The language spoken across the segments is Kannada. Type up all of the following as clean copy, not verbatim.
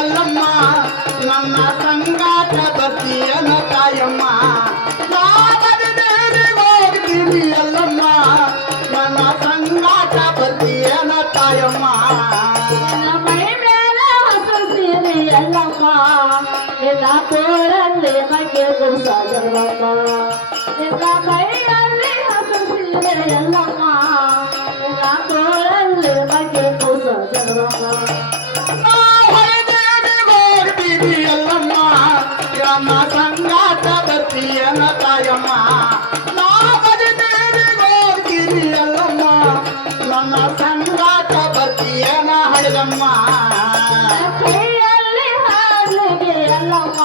ಎಲ್ಲಮ್ಮ ನನ್ನ ಸಂಗಾಟ ಬರ್ತೀಯನ ತಾಯಮ್ಮ ಹೋಗ್ತೀನಿ ಎಲ್ಲಮ್ಮ ನನ್ನ ಸಂಗಾಟ ಬರ್ತೀಯನ ತಾಯಮ್ಮ ಮೈ ಮೇಲೆ ಹಸು ಸೀರೆ ಎಲ್ಲಮ್ಮ ನಿನ್ನ ತೋಳಲ್ಲಿ ಮೈಗೆ ಗುಡಿಸಲ್ಲಮ್ಮ ನಿನ್ನ ಕೈಯಲ್ಲಿ ಹಸು ಸೀರೆ ಎಲ್ಲಮ್ಮ ನಿನ್ನ ತೋಳಲ್ಲಿ ಮೈಗೆ ಗುಡಿಸಲ್ಲಮ್ಮ ಎಲ್ಲಮ್ಮ ನಮ್ಮ ಸಂಗಾಟ ಬರ್ತೀಯನ ತಾಯಮ್ಮ ಹೋಗ್ತೀನಿ ಎಲ್ಲಮ್ಮ ನನ್ನ ಸಂಗಾಟ ಬರ್ತೀಯನ ಹಳದಮ್ಮ ಕೈಯಲ್ಲಿ ಹಾಲಿಗೆ ಎಲ್ಲಮ್ಮ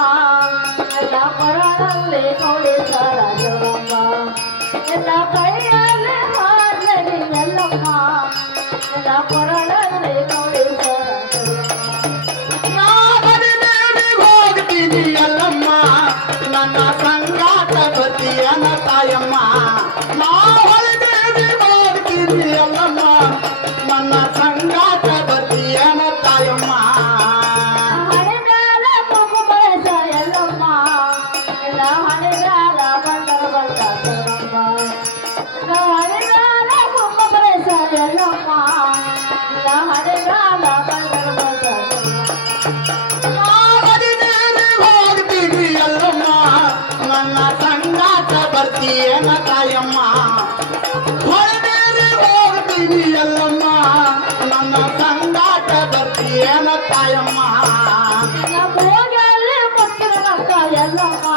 ಎಲ್ಲ ಕೊರಳಲ್ಲಿ ನೋಡಿಸರ ಜಗಮ್ಮ ಎಲ್ಲ ಕೈಯಲ್ಲಿ ಹಾಲಿಗೆ ಎಲ್ಲಮ್ಮ ಎಲ್ಲ ಕೊರಳಲ್ಲಿ ನೋಡಿಸರ ಹೋಗ್ತೀನಿ ಎಲ್ಲಮ್ಮ ನನ್ನ ಸಂಗಾಟ ಬರ್ತೀಯನ ತಾಯಮ್ಮ ಹೋಗ್ತೀನಿ ಎಲ್ಲಮ್ಮ ನನ್ನ ಸಂಗಾಟ ಬರ್ತೀಯನ ತಾಯಮ್ಮ ಹಣೆ ಮೇಲೆ ಕುಂಕುಮ ಬಳಸ ಎಲ್ಲಮ್ಮ ಎಲ್ಲ ಹಣೆ ಮ್ಯಾಲ ಬಂದರ ಬಂದ ಜಗಮ್ಮ ಎಲ್ಲ ಹಣೆ ಮ್ಯಾಲ ಕುಂಕುಮ ಬಳಸ ಎಲ್ಲಮ್ಮ ಎಲ್ಲ ಹಣೆ ಮ್ಯಾಲ ಬಂದರ ಬಂದ ಹೋಗ್ತೀನಿ ಎಲ್ಲಮ್ಮ ನನ್ನ ಸಂಗಾಟ ಬರ್ತೀಯನ ತಾಯಮ್ಮ ಹೋಗ್ತೀನಿ ಎಲ್ಲಮ್ಮ ನನ್ನ ಸಂಗಾಟ ಬರ್ತೀಯನ ತಾಯಮ್ಮ ಹೋಗಲ್ಲಿ ಮುತ್ತಿನ ಮಕ್ಕ ಎಲ್ಲಮ್ಮ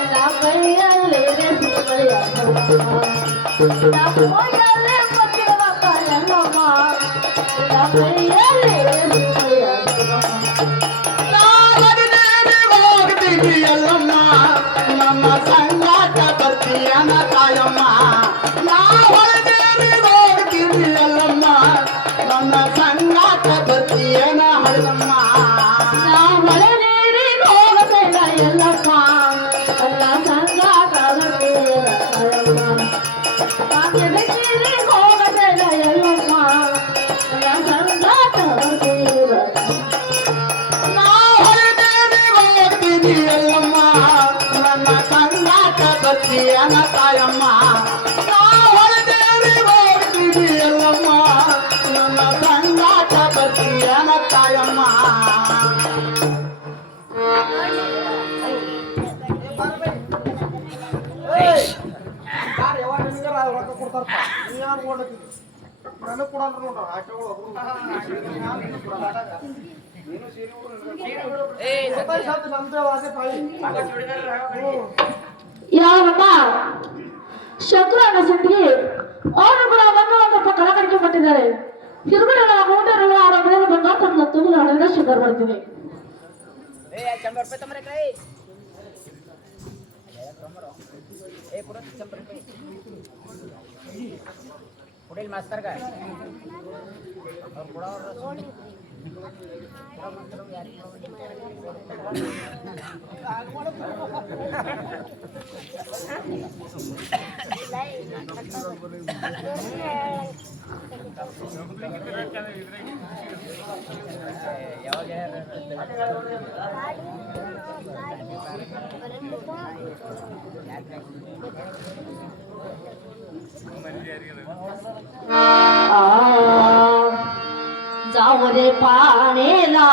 ಎಲ್ಲ ಕೈಯಲ್ಲಿ ರೇಸಿಮಳೆಯ ಹೋಗಲ್ಲಿ ಮುತ್ತಿನ ಮಕ್ಕ ಎಲ್ಲಮ್ಮ ಎಲ್ಲ ಕೈಯಲ್ಲಿ ರೇಸಿಮಳೆಯ ಹೋಗ್ತೀನಿ ಎಲ್ಲಮ್ಮ ನನ್ನ ಸಂಗಾಟ ಬರ್ತೀಯನ ತಾಯಮ್ಮ ಹೋಗ್ತೀನಿ ಎಲ್ಲಮ್ಮ ನನ್ನ ಸಂಗಾಟ ಬರ್ತೀಯನ ಹಳದಮ್ಮ ಮಳೆ ನೀರಿಗೆ ಹೋಗಬೇಡ ಎಲ್ಲಮ್ಮ ಎಲ್ಲ ಸಂಗಾಟ ನೀರಿಗೆ ಹೋಗಬೇಡ ಎಲ್ಲಮ್ಮ ಎಲ್ಲ ಸಂಗಾಟ ಹೋಗ್ತೀನಿ ಎಲ್ಲಮ್ಮ ನನ್ನ ಸಂಗಾಟ ಬರ್ತೀಯನ ತಾಯಮ್ಮ ಹೋಗ್ತೀನಿ ಎಲ್ಲಮ್ಮ ನನ್ನ ಸಂಗಾಟ ಬರ್ತೀಯನ ತಾಯಮ್ಮ ರೊಕ್ಕ ಕೊಡ್ತಾರಪ್ಪ ಯಾರು ಓಡಕ್ಕೆ ನನಗೆ ಕೊಡಲ್ಲ ನೋಡ್ರ ಆಟೋಗಳು ಯಾವಮ್ಮ ಶಂಕರಣ್ಣ ಸಿಂಧಿಗೆ ಅವರು ಕೂಡ ಒಂದು ಕಳಕಳಿಕೆ ಕೊಟ್ಟಿದ್ದಾರೆ ತಿರುಗಡೆ ಗೌಂಡರು ಅವರ ಮೇಲೆ ಬಂದ ತನ್ನ ತುಂಬ ಹಣದ ಶುಗರ್ ಮಾಡ್ತೀನಿ मास्टर का जाऊ रे पाणीला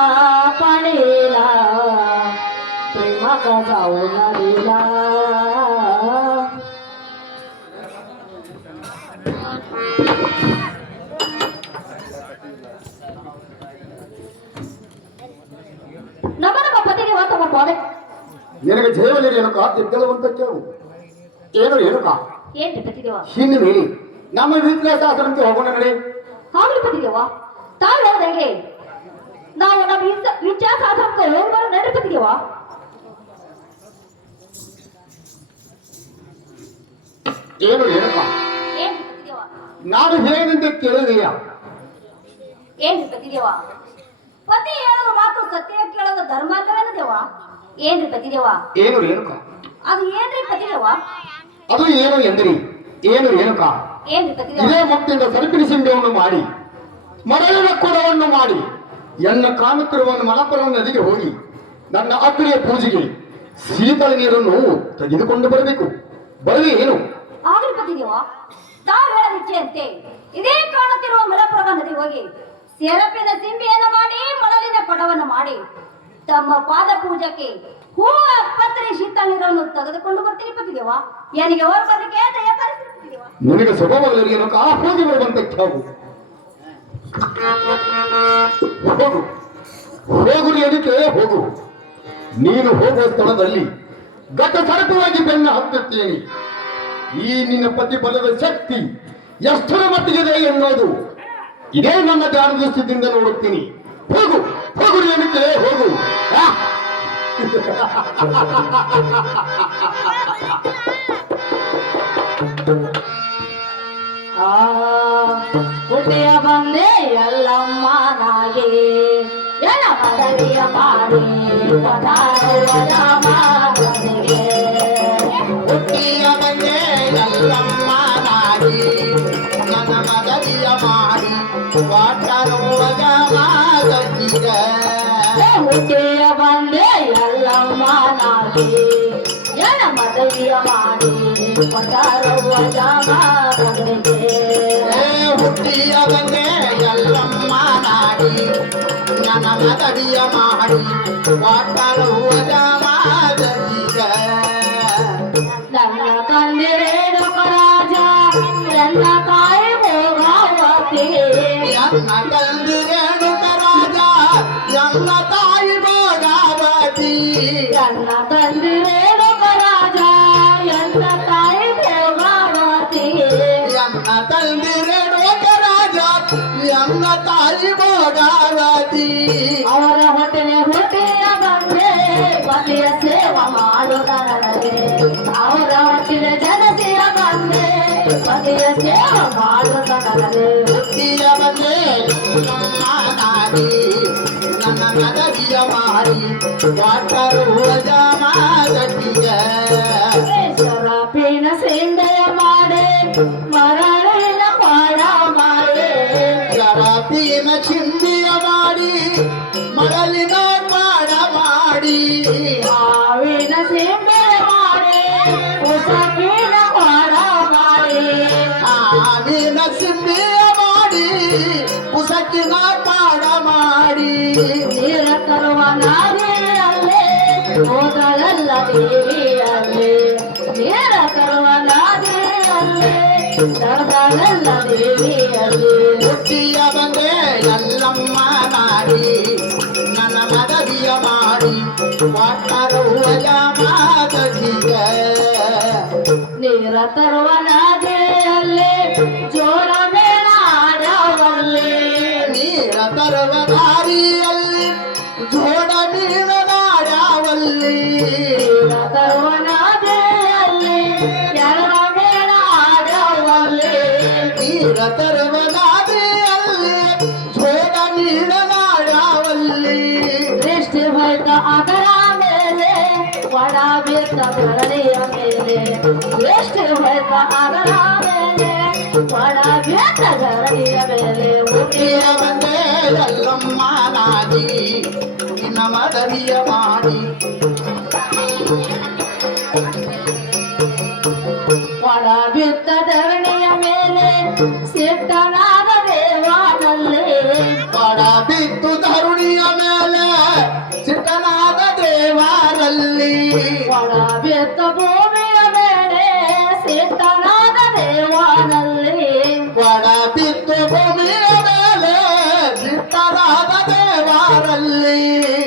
पाणीला प्रेमाचा जाऊ नदीला ನಮನ ಪತಿಗೆ ವಾತವ ಪಾಡೆ ನಿನಗೆ ಜೀವನದಲ್ಲಿ ಏನಕ್ಕ ತಿದ್ದಲವಂತ ಕೇಳು ಏನು ಏನಕ್ಕ ಏನ್ರಿ ಪತಿದೇವ ಹಿಂದೆ ಹೇಳಿ ನಮ್ಮ ವಿದ್ಯಾಶಾಸ್ತ್ರಕ್ಕೆ ಹೋಗೋಣ ನಡೆ ಹಾಗಲಿ ಪತಿದೇವ ತಾವು ಹೇಳಿದಂಗೆ ನಾವು ನಮ್ಮ ವಿದ್ಯಾಸಾಧನಕ್ಕೆ ಹೋಗೋಣ ನಡೆ ಪತಿದೇವ ಏನು ಏನಕ್ಕ ಏನ್ರಿ ಪತಿದೇವ ನಾನು ಹೇಳಿದಂತೆ ಕೇಳಿದೆಯಾ ಏನ್ರಿ ಪತಿದೇವ ಪತಿ ಹೇಳುವ ಮಾತು ಸತ್ಯ ಕೇಳೋದು ಧರ್ಮ ಅಲ್ಲವೇನ ದೇವ ಏನ್ರಿ ಪತಿದೇವ ಏನು ಏನಕ್ಕ ಅದು ಏನ್ರಿ ಪತಿದೇವ ಅದು ಏನು ಎಂದ್ರಿ ಏನು ಏನಕ್ಕ ಏನ್ರಿ ಪತಿದೇವ ಇದೇ ಮುಕ್ತಿಯಿಂದ ಸರಪಿನ ಸಿಂಬೆಯನ್ನು ಮಾಡಿ ಮರಳಿನ ಕೂಡವನ್ನು ಮಾಡಿ ಎನ್ನ ಕಾಣುತ್ತಿರುವ ಮಲಪುರ ನದಿಗೆ ಹೋಗಿ ನನ್ನ ಅಗ್ನಿಯ ಪೂಜೆಗೆ ಶೀತಲ ನೀರನ್ನು ತೆಗೆದುಕೊಂಡು ಬರಬೇಕು. ಬರಲಿ ಏನು? ಆಗಿರ್ಬತ್ತಿದೀವ ತಾವು ಹೇಳದಿಚ್ಚೆಯಂತೆ ಇದೇ ಕಾಣುತ್ತಿರುವ ಮಲಪ್ರಭಾ ನದಿ ಹೋಗಿ ಸೆರಪಿನ ಸಿಂಬಿಯನ್ನು ಮಾಡಿ ಮಳಲಿನ ಕೊಡವನ್ನು ಮಾಡಿ ತಮ್ಮ ಪಾದ ಪೂಜಕ್ಕೆ ಹೂವ ಪತ್ರೆ ಶೀತಲ ನೀರನ್ನು ತೆಗೆದುಕೊಂಡು ಬರ್ತೀನಿ ಬತ್ತಿದೀವ ಏನಿಗೆ ಹೋಗ್ಬರ್ಲಿಕ್ಕೆ ದಯಪಾಲಿಸುತ್ತಿದೀವ. ನಿನಗೆ ಸ್ವಭಾವದಲ್ಲಿ ಏನಕ್ಕೆ ಆ ಹೋಗಿ ಬರುವಂತ ಹೋಗು ಹೋಗು ಹೋಗುರಿ ಅದಕ್ಕೆ ಹೋಗು. ನೀನು ಹೋಗುವ ಸ್ಥಳದಲ್ಲಿ ಗತ ಸರಕವಾಗಿ ಬೆನ್ನ ಹತ್ತುತ್ತೇನೆ. ಈ ನಿನ್ನ ಪತಿ ಬಲದ ಶಕ್ತಿ ಎಷ್ಟರ ಮಟ್ಟಿಗಿದೆ ಎನ್ನುವುದು ಇದೇ ನನ್ನ ಧ್ಯಾನದ ಸ್ಥಿತಿಯಿಂದ ನೋಡುತ್ತೀನಿ. ಹೋಗು ಹೋಗುರಿ ಅದಕ್ಕೆ ಹೋಗು. ಹುಟ್ಟಿಯ ಬಂದೆ ಎಲ್ಲಮ್ಮ ನಾಗೆ ಎಳ ಮದವಿಯ ಮಾಡಿ ಹುಟ್ಟಿಯ ಬಂದೆ ಎಲ್ಲಮ್ಮ ನಾಗಿ ನನ್ನ ಮದವಿಯ ಮಾಡಿ ವಾಟರುವ ಗಟ್ಟಿಗ ಹುಟ್ಟಿಯ ಬಂದೆ ಎಲ್ಲಮ್ಮ ನಾಗೆ ಎಳ ಮದವಿಯ ಮಾಡಿ ಪಟಾರುವ ಹುಟ್ಟಿಯ ಬಂದೆ ಎಲ್ಲಮ್ಮ ನಾಡಿ ನನ್ನ ಮದವಿಯ ಮಾಡಿ ವಾಟರುವ ಗಟ್ಟಿಗ ನನ್ನ ತಂದಿರೇನು ರಾಜ ನನ್ನ ತಾಯಿ ಭೋಗಾವತಿ ನನ್ನ ತಂದಿರೇನು ರಾಜ ಎಲ್ಲ ತಾಯಿ ಭೋಗಾವತಿ ನನ್ನ ತಂದಿರೇನು ರಾಜ ನನ್ನ ತಾಯಿ ಭೋಗಾವತಿ ಎನ್ನ ತಂದಿರೇನು ರಾಜ ಎಲ್ಲ ತಾಯಿ ಭೋಗಾವತಿ ಅವರ ಹೊಟ್ಟೆಯ ಬಂದೆ ಪತಿಯ ಸೇವ ಮಾಡುತ್ತ ನನಗೆ ಅವರ ಹೊಟ್ಟಿನ ಜನತೆಯ ಬಂದೆ ಪತಿಯ ಸೇವ ಮಾಡುತ್ತ ನನಗೆ ಹುಟ್ಟಿಯ ಬಂದೆ ನಾಡಿ ನನ್ನ ಮದವಿಯ ಮಾಡಿ ವಾಟರುವ ಜಮಾದಟಿಗ ಶರಾಪಿನ ಸಿಂಡೆಯ ಮಾಡೆ ಮರಳಿನ ಪಾಡ ಮಾಡೆ ಶರಾಪಿನ ಚಿಂದಿಯ ಮಾಡಿ ಮರಳಿನ ಮಾಡ ಮಾಡಿ ಮಾವಿನ ಸಿಂಬೆಯ ಮಾಡೆ ಉಸಕಿನ ಪಾಡ ಮಾಡೆ ಆವಿನ ಸಿಂಬಿಯ ಮಾಡಿ ಪುಸಕಿನ ಪಾಡ ಮಾಡಿ ನೀರ ತರುವ ನಾದಿಯಲ್ಲೇ ಹೋದಳಲ್ಲ ದೇವಿಯಲ್ಲೇ ನೀರ ತರುವ ನಾದಿಯಲ್ಲೇ ನಡೆದಳಲ್ಲ ದೇವಿಯಲ್ಲೇ ಹುಟ್ಟಿಯ ಬಂದೆ ಎಲ್ಲಮ್ಮ ನಾಡಿ ನನ್ನ ಮದವಿಯ ಮಾಡಿ ವಾಟರುವ ಜಮಾದಟಿಗ ನೀರ ತರುವ ನಾದಿಯಲ್ಲೇ ಜೋಳ ಮೇಳ ಆಡವಲ್ಲೇ ನೀರ ತರುವ ದಾರಿಯಲ್ಲಿ ಜೋಡ ನೀಡಲಾಡವಲ್ಲಿ ನೀರ ತರುವ ನಾದಿಯಲ್ಲಿ ಎಳ ಮೇಳ ಆಡವಲ್ಲೇ ನೀರ ತರುವ ದಾರಿಯಲ್ಲಿ ಜೋಡ ನೀಡಲಾಡವಲ್ಲಿ ದೃಷ್ಟಿ ಹೋಯ್ತ ಅದರ ಮೇಲೆ ಒಣ ಬಿದ್ದ ಧರಣಿಯ ಮೇಲೆ ದೃಷ್ಟಿ ಹೋಯ್ತ ಅದರ ಮೇಲೆ ಒಣ ಬಿದ್ದ ಧರಣಿಯ ಮೇಲೆ ಹುಟ್ಟಿಯ ಬಂದೆ ಎಲ್ಲಮ್ಮ ನಾಡಿ ನಿನ್ನ ಮದವಿಯ ಮಾಡಿ ಒಣ ಬಿದ್ದ ಧರಣಿಯ ಮೇಲೆ ಸಿದ್ಧನಾದ ದೇವಾನಲ್ಲಿ ಬಡ ಬಿತ್ತು ಧರುಣಿಯ ಮೇಲೆ ಚಿಟ್ಟನಾದ ದೇವಾರಲ್ಲಿ ಒಣ ಬಿದ್ದ ಭೂಮಿಯ ಮೇಲೆ ಸಿದ್ಧನಾದ ದೇವಾನಲ್ಲಿ ಬಡ ಬಿತ್ತು ಭೂಮಿಯ ಮೇಲೆ ಚಿಟ್ಟನಾದ ದೇವಾರಲ್ಲಿ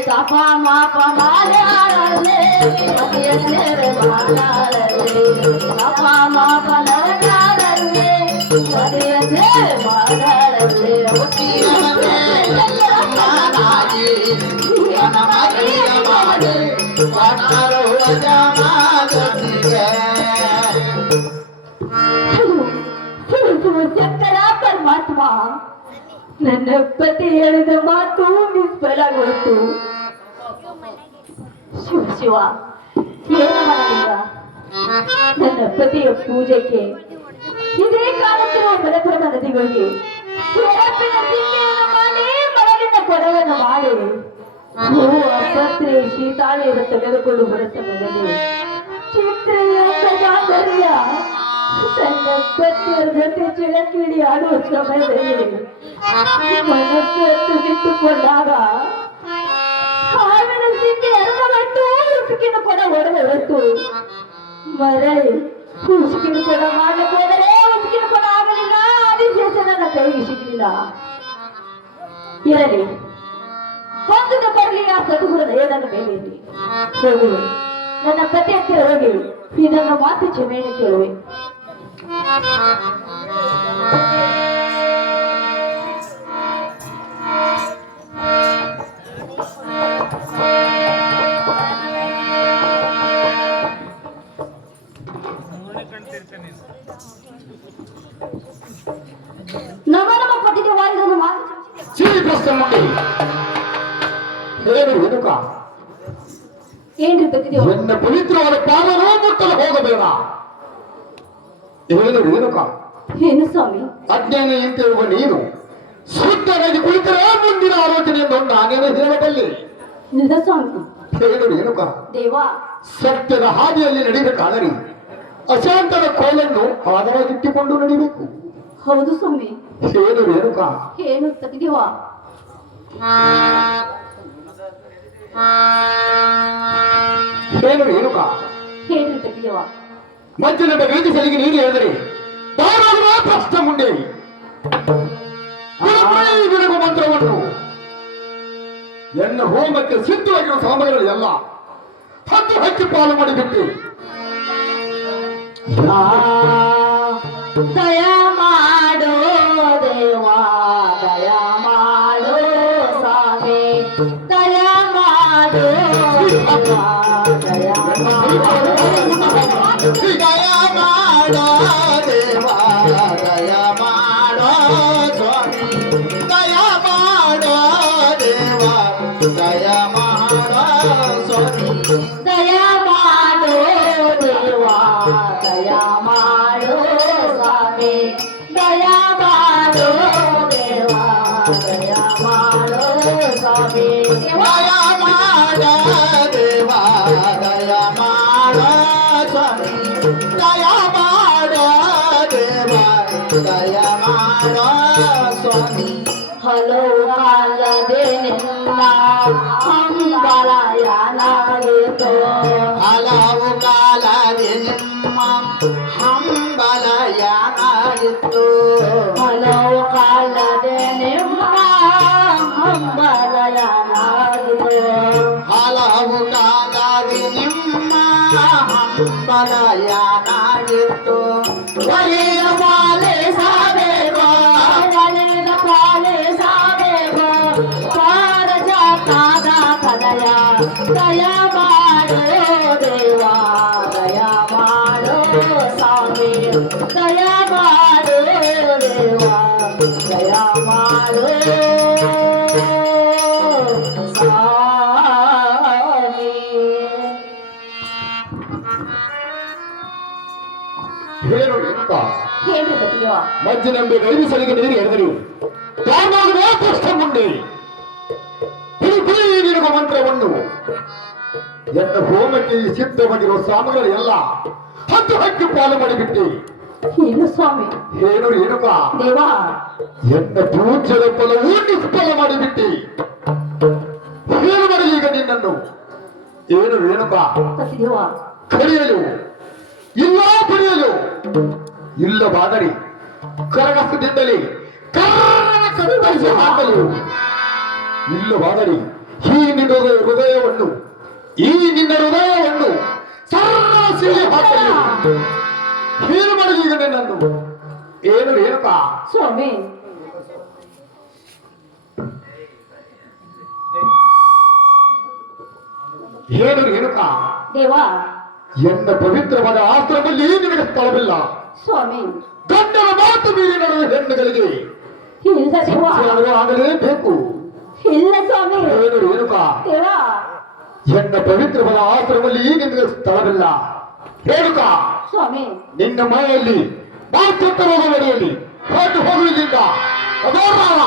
ತಪ ಮಾಪ ಮಾಲಾಳಲ್ಲಿ ಪತಿಯ ಸೇವೆ ಮಾಡಾಳಲ್ಲಿ ತಪ ಮಾಪ ನವನಾಳಲ್ಲಿ ಪತಿಯ ಸೇವೆ ಮಾಡಾಳಲ್ಲಿ ಹುಟ್ಟಿಯ ಬಂದೆ ಎಲ್ಲಮ್ಮ ನಾಡಿ ನನ್ನ ಮದುವೆಯ ಮಾಡಿ ವಾಟರುವ ಜಮಾದಟಿಗ ಶಂಕರ ಪರಮಾತ್ಮ ನನ್ನ ಪತಿ ಹೇಳಿದ ಮಾತು ನಿಷ್ಫಲಗೊಳ್ತು. ಶಿವ ಶಿವ ಏನು ಮಾಡಲಿಲ್ಲ ನನ್ನ ಪತಿಯ ಪೂಜೆಗೆ ಇದೇ ಕಾಲತ್ತಿರುವ ಮಲಪುರದ ನದಿಗಳಿಗೆ ಮಾಡಿ ಮರಳಿನ ಕೊಡವನ್ನು ಮಾಡಿ ಹೂವು ಪತ್ರೆ ಶೀತಾಳೆಯನ್ನು ತೆಗೆದುಕೊಂಡು ಬರೋ ಸಮಯದಲ್ಲಿ ಚಿತ್ರೆಯ ಸೌಂದರ್ಯ ತನ್ನ ಪತಿಯ ಜೊತೆ ಚಿಳಕಿಡಿ ಆಡುವ ಸಮಯದಲ್ಲಿ ಮನಸ್ಸನ್ನು ಬಿಟ್ಟುಕೊಂಡಾಗ ಹಾವಿನ ಸಿಕ್ಕಿ ಎರಡಗಟ್ಟು ಉಸುಕಿನ ಕೊಡ ಹೊಡೆದತ್ತು ಮರಳಿ ಉಸುಕಿನ ಕೊಡ ಮಾಡಬೋದರೆ ಉಸುಕಿನ ಕೊಡ ಆಗಲಿಲ್ಲ ಆದಿಶೇಷ ನನ್ನ ಕೈಗೆ ಸಿಗಲಿಲ್ಲ. ಇರಲಿ, ಹೊಂದಿದ ಬರಲಿ ಆ ಸದ್ಗುರದ ನನ್ನ ಮೇಲೆ ಇರಲಿ. ಹೋಗು, ನನ್ನ ಪತಿ ಹತ್ತಿರ ಹೋಗಿ ಇದನ್ನು ಮಾತು ಕ್ಷಮೆಯನ್ನು ಕೇಳುವೆ. ನಮ್ಮ ಪತಿಗೆ ವಾರಿದನ್ನು ಮಾತು ಶ್ರೀಕೃಷ್ಣಮುಂಡಿ ಏನು ಎದುಕ ಏನ್ರಿ ಪತಿದೇವ? ಎನ್ನ ಪವಿತ್ರವಾದ ಪಾದನೋ ಮುಟ್ಟಲು ಹೋಗಬೇಡ. ಏನು ಎದುಕ ಏನು ಸ್ವಾಮಿ? ಅಜ್ಞಾನ ಎಂತಿರುವ ನೀನು ಶುದ್ಧರಾಗಿ ಕುಳಿತರೆ ಮುಂದಿನ ಆಲೋಚನೆಯನ್ನು ನಾನೇನು ಹೇಳಬಲ್ಲೆ. ನಿಜ ಸ್ವಾಮಿ. ಏನು ಎನುಕ ದೇವಾ, ಸತ್ಯದ ಹಾದಿಯಲ್ಲಿ ನಡಿಬೇಕಾದರೆ ಅಶಾಂತದ ಕೋಲನ್ನು ಆಧಾರವಾಗಿಟ್ಟುಕೊಂಡು ನಡಿಬೇಕು. ಹೌದು ಸ್ವಾಮಿ. ಏನು ಎನುಕ ಏನು ಪತಿದೇವ? ಏನು ಎನುಕ ಹೇಳ್ರಿ ಪತಿದೇವ. ಮಜ್ಜನ ಬೇದಿ ಸಲಿಗೆ ನೀರು ಹೇಳಿದರೆ ತಾರಾಗುವ ಪ್ರಶ್ನ ಮುಂದೆ ನಿನಗೂ ಮಂತ್ರವನ್ನು ಎನ್ನ ಹೋಮಕ್ಕೆ ಸಿದ್ಧವಾಗಿರುವ ಸಾಮಗ್ರಿಗಳು ಎಲ್ಲ ಹತ್ತು ಹಚ್ಚಿ ಪಾಲು ಮಾಡಿಬಿಟ್ಟು ದಯ ಮಾಡೋ ದೇವಾ, ದಯ ಮಾಡೋ ಸ್ವಾಮಿ, ದಯ ಮಾಡೋ ದೇವಾ, ದಯ ಮಾಡೋ ದಯ ಮಾಡೋ ದೇವಾ, ದಯ ಮಾಡೋ ಸ್ವಾಮಿ, ದಯ ಮಾಡೋ ದೇವಾ, ದಯ ಮಾಡೋ ಸ್ವಾಮಿ. ದಯ ಮಾಡೋ ದೇವಾ, ದಯ ಮಾಡೋ ಸ್ವಾಮಿ, ದಯ ಮಾಡೋ ದೇವಾ, ದಯ ಮಾಡೋ ಸ್ವಾಮಿ. ದಯ ಮಾಡೋ ದೇವಾ, ದಯ ಮಾಡೋ ಸ್ವಾಮಿ, ದಯ ಮಾಡೋ ದೇವಾ, ದಯ ಮಾಡೋ ಸ್ವಾಮಿ. ಹಲವು ಕಾಲದೆ ನಿನ್ನ ಹಂಬಲಯನಾಗಿತ್ತು, ಹಲವು ಕಾಲದಿ ನಿಮ್ಮ ಹಂಬಲಯನಾಗಿತ್ತು. ಹಲವು ಕಾಲದೆ ನಿಮ್ಮ ಹಂಬಲಯನಾಗಿತ್ತು. ಹಲವು ಕಾಲದಿ ನಿಮ್ಮ ಹಂಬಲಯನಾಗಿತ್ತು. ಒಲಿಯ ಪಾಲೆ ಸಾಬೇಕೋ, ಒಲಿಯ ಪಾಲೆ ಸಾಬೇಕೋ, ಪಾರಜಾತಾದ ಕದಯ, ದಯ ಮಾಡೋ ದೇವಾ, ದಯ ಮಾಡೋ ಸ್ವಾಮಿ, ದಯ ಮಾಡೋ ದೇವಾ, ದಯ ಮಾಡೋ ಸ್ವಾಮಿ. ಏನು ಎಂತ ಹೇಳ್ರಿ ಪತಿದೇವ. ಮಜ್ಜನಂಬೆ ಗೈದು ಸಲಿಗೆ ನೀರು ಎಳೆದರು ತಾನಾಗುವ ಕಷ್ಟ ಮುಂದೆ ನಿನಗೂ ಮಂತ್ರವನ್ನು ಎನ್ನ ಹೋಮಕ್ಕೆ ಸಿದ್ಧವಾಗಿರುವ ಸಾಮಗ್ರಿಗಳು ಎಲ್ಲ ಹತ್ತು ಹಕ್ಕಿ ಪಾಲು ಮಾಡಿಬಿಟ್ಟೆ. ಏನು ಸ್ವಾಮಿ? ಏನು ಎನುಕ ದೇವಾ, ಎನ್ನ ಪೂಜ್ಯದ ಫಲವೂ ನಿಷ್ಫಲ ಮಾಡಿಬಿಟ್ಟೆ. ಏನು ಮಾಡಿ ಈಗ ನಿನ್ನನ್ನು? ಏನು ಎನುಕ ಪತಿದೇವ. ಕರೆಯಲು ಇಲ್ಲ ಪಡೆಯಲು ಇಲ್ಲವಾದರೆ ಕರಗಸದಿಂದಲೇ ಕತ್ತರಿಸಿ ಹಾಕಲು ಇಲ್ಲವಾದರೆ ಈ ನಿನ್ನ ಹೃದಯವನ್ನು ಸಾರಿಸಿ ಹಾಕಲು ಏನು ಮಾಡಿ ಈಗ ನಿನ್ನನ್ನು? ಏನು ಎನುಕ ಸ್ವಾಮಿ, ಏನು ಎನುಕ ದೇವಾ, ಎನ್ನ ಪವಿತ್ರವಾದ ಆಶ್ರಮದಲ್ಲಿ ನಿನಗೆ ಸ್ಥಳವಿಲ್ಲ. ಸ್ವಾಮಿ. ಗಂಡನ ಮಾತು ಮೀರಿ ನಡೆದ ಹೆಣ್ಣುಗಳಿಗೆ ಇಲ್ಲ ದೇವಾ, ಆಗಲೇಬೇಕು. ಇಲ್ಲ ಸ್ವಾಮಿ. ಏನು ರೇಣುಕ ದೇವಾ, ಎನ್ನ ಪವಿತ್ರವಾದ ಆಶ್ರಮದಲ್ಲಿ ನಿನಗೆ ಸ್ಥಳವಿಲ್ಲ. ರೇಣುಕ, ಸ್ವಾಮಿ. ನಿನ್ನ ಮನೆಯಲ್ಲಿ ಬಾಚತ್ತ ರೋಗ ನಡೆಯಲಿ ಹೊರಟು ಹೋಗುವುದಿಲ್ಲ. ಅದೋ ರಾಮ.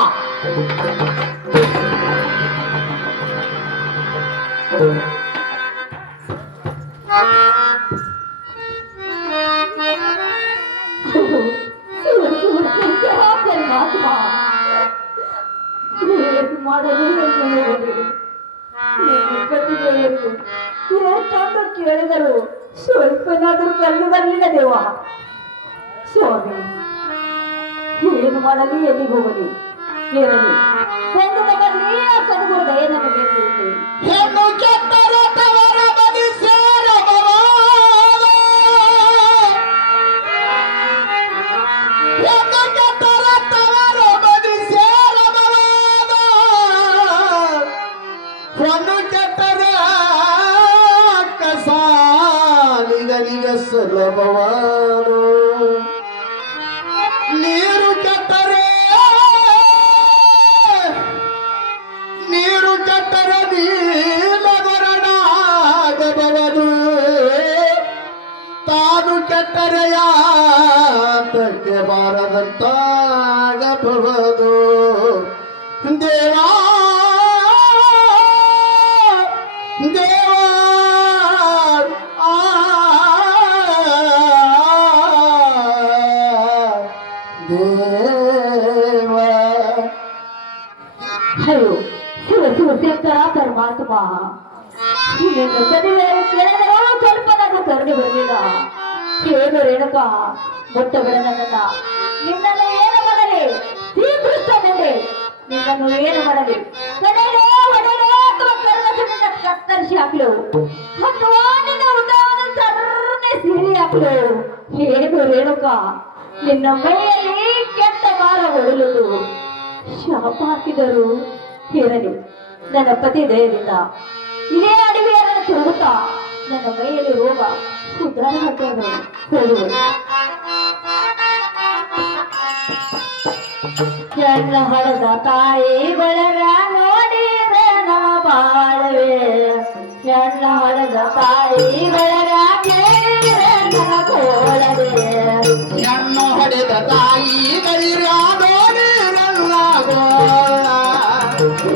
ಮಾಡಲು ಎಷ್ಟೊಂದು ಕೇಳಿದರು ಸ್ವಲ್ಪನಾದರೂ ಕಲ್ಲು ಬರಲಿಲ್ಲ ದೇವ. ಸ್ವಾಮಿ ಏನು ಮಾಡಲಿ, ಎಲ್ಲಿಗೆ ಹೋಗಲಿ, ಕೇಳಲಿ ಒಂದು ಬರಲಿ. ಆ ಸದ್ಗುರು ದಯ ನನಗೆ ಬೇಕು. ಹೆಣ್ಣು ಕೆಟ್ಟರ ತವರ ಮನೆ ಸೇರಬಾರದು. ಹೆಣ್ಣು ಕೆಟ್ಟರ ತವರ ಮನೆ ಸೇರಬಾರದು. ಹೆಣ್ಣು ಕೆಟ್ಟರ ಕಸಾಲಿಗನಿಗೆ ಸುಲಭವಾರು. ನೀರು ಕೆಟ್ಟರೆ ನೀಲವರನಾಗಬಹುದು. ತಾನು ಕೆಟ್ಟರೆ ಯಾತಕ್ಕೆ ಬಾರದಂತಾಗಬಹುದು. ದೇವಾ ದೇವಾ ಆ ದೇವಾ. ಅಯ್ಯೋ ಶಿವ ಶಿವ ಶಂಕರ ಪರಮಾತ್ಮ, ನಿನ್ನ ಮದುವೆ ಕೇಳಿದರೂ ಸ್ವಲ್ಪ ನನ್ನ ಕರುಣೆ ಬರಲಿಲ್ಲ. ಏನು ರೇಣುಕ, ಮೊಟ್ಟ ಬಿಡ ನನ್ನನ್ನ. ನಿನ್ನನ್ನು ಏನು ಮಾಡಲಿ ಶ್ರೀಕೃಷ್ಣನಲ್ಲಿ, ನಿನ್ನನ್ನು ಏನು ಮಾಡಲಿ ಕಡೆಯೋ ಒಡೆಯೋ ಅಥವಾ ಕರ್ಮದಿಂದ ಕತ್ತರಿಸಿ ಹಾಕ್ಲು ಅಥವಾ ನಿನ್ನ ಉದಯವನ್ನು ಸರ್ನೆ ಸೀಳಿ ಹಾಕ್ಲು. ಏನು ರೇಣುಕ, ನಿನ್ನ ಮೈಯಲ್ಲಿ ಕೆಟ್ಟ ಮಾರ ಹೊಡಲು ಶಾಪ ಹಾಕಿದರು. ಇರಲಿ, ನನ್ನ ಪತಿ ದಯದಿಂದ ಇದೇ ಅಡವಿಯನ್ನು ತುಳುತ್ತಾ ನನ್ನ ಮೈಯಲ್ಲಿ ರೋಗ ಉದ್ಧಾರ ಹಾಕೋದು ಹೋಗುವೆ. ನನ್ನ ಹಳದ ತಾಯಿ ಬಳಗ ನೋಡಿದ್ರೆ ನಮ್ಮ ಬಾಳವೆ. ನನ್ನ ಹಳದ ತಾಯಿ ಬಳಗ ಕೇಳಿದ್ರೆ ನನ್ನ ಕೋಳವೆ. ಹೆಣ್ಣು ಹೊಡೆದ ತಾಯಿ ಗೈರಾದೋರಿರಲ್ಲ ಗೋಳ.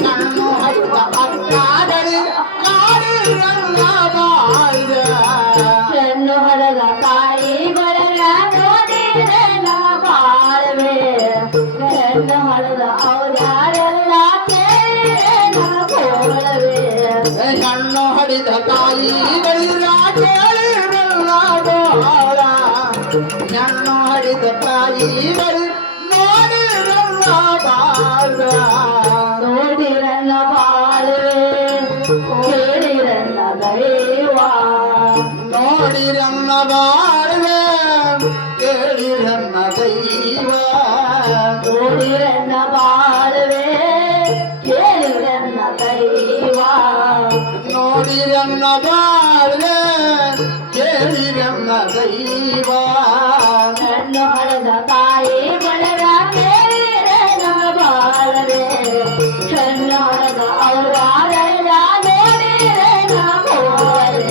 ಕಣ್ಣು ಹೊಡೆದ ಅಕ್ಕಾದಳಿ ಕಾಡಿರಲ್ಲ ಬಾಳ. ಹೆಣ್ಣು ಹಳದ ತಾಯಿ ಬಳಗ ನೋಡಿದ್ರೆ ನಮ್ಮ ಬಾಳವೆ. ಹೆಣ್ಣು ಹಳದ ಅವರಾರೆಲ್ಲ ಕೇಳಿದ್ರೆ ನನ್ನ ಕೋಳವೆ. ಹೆಣ್ಣು ಹೊಡೆದ ತಾಯಿ ಗೈರಾದೋರಿರಲ್ಲ ಗೋಳ. ಹೆಣ್ಣು ಹೊಡೆದ ತಾಯಿ ನೋಡಿರಲ್ಲ ಬಾಳ. ನೋಡಿರನ್ನ ಬಾಳುವೆ, ಕೇಳಿರನ್ನ ದೈವ. ನೋಡಿರನ್ನ ಬಾಳ್ವೆ, ಕೇಳಿರನ್ನ ದೈವ. ನೋಡಿರನ್ನ ಬಾಳುವೆ, ಕೇಳಿರನ್ನ ದೈವ. ನೋಡಿರನ್ನ ಬಾಳ್ವೆ, ಕೇಳಿರನ್ನ ದೈವ. ಹೆಣ್ಣು ಹಳದ ತಾಯಿ ಬಳಗ ಕೇಳಿರೆ ನಮ್ಮ ಬಾಳವೆ. ಹೆಣ್ಣು ಹಳದ ಅವರಾರೆಲ್ಲ ನೋಡಿರೆ ನಮ್ಮ ಕೋಳವೆ.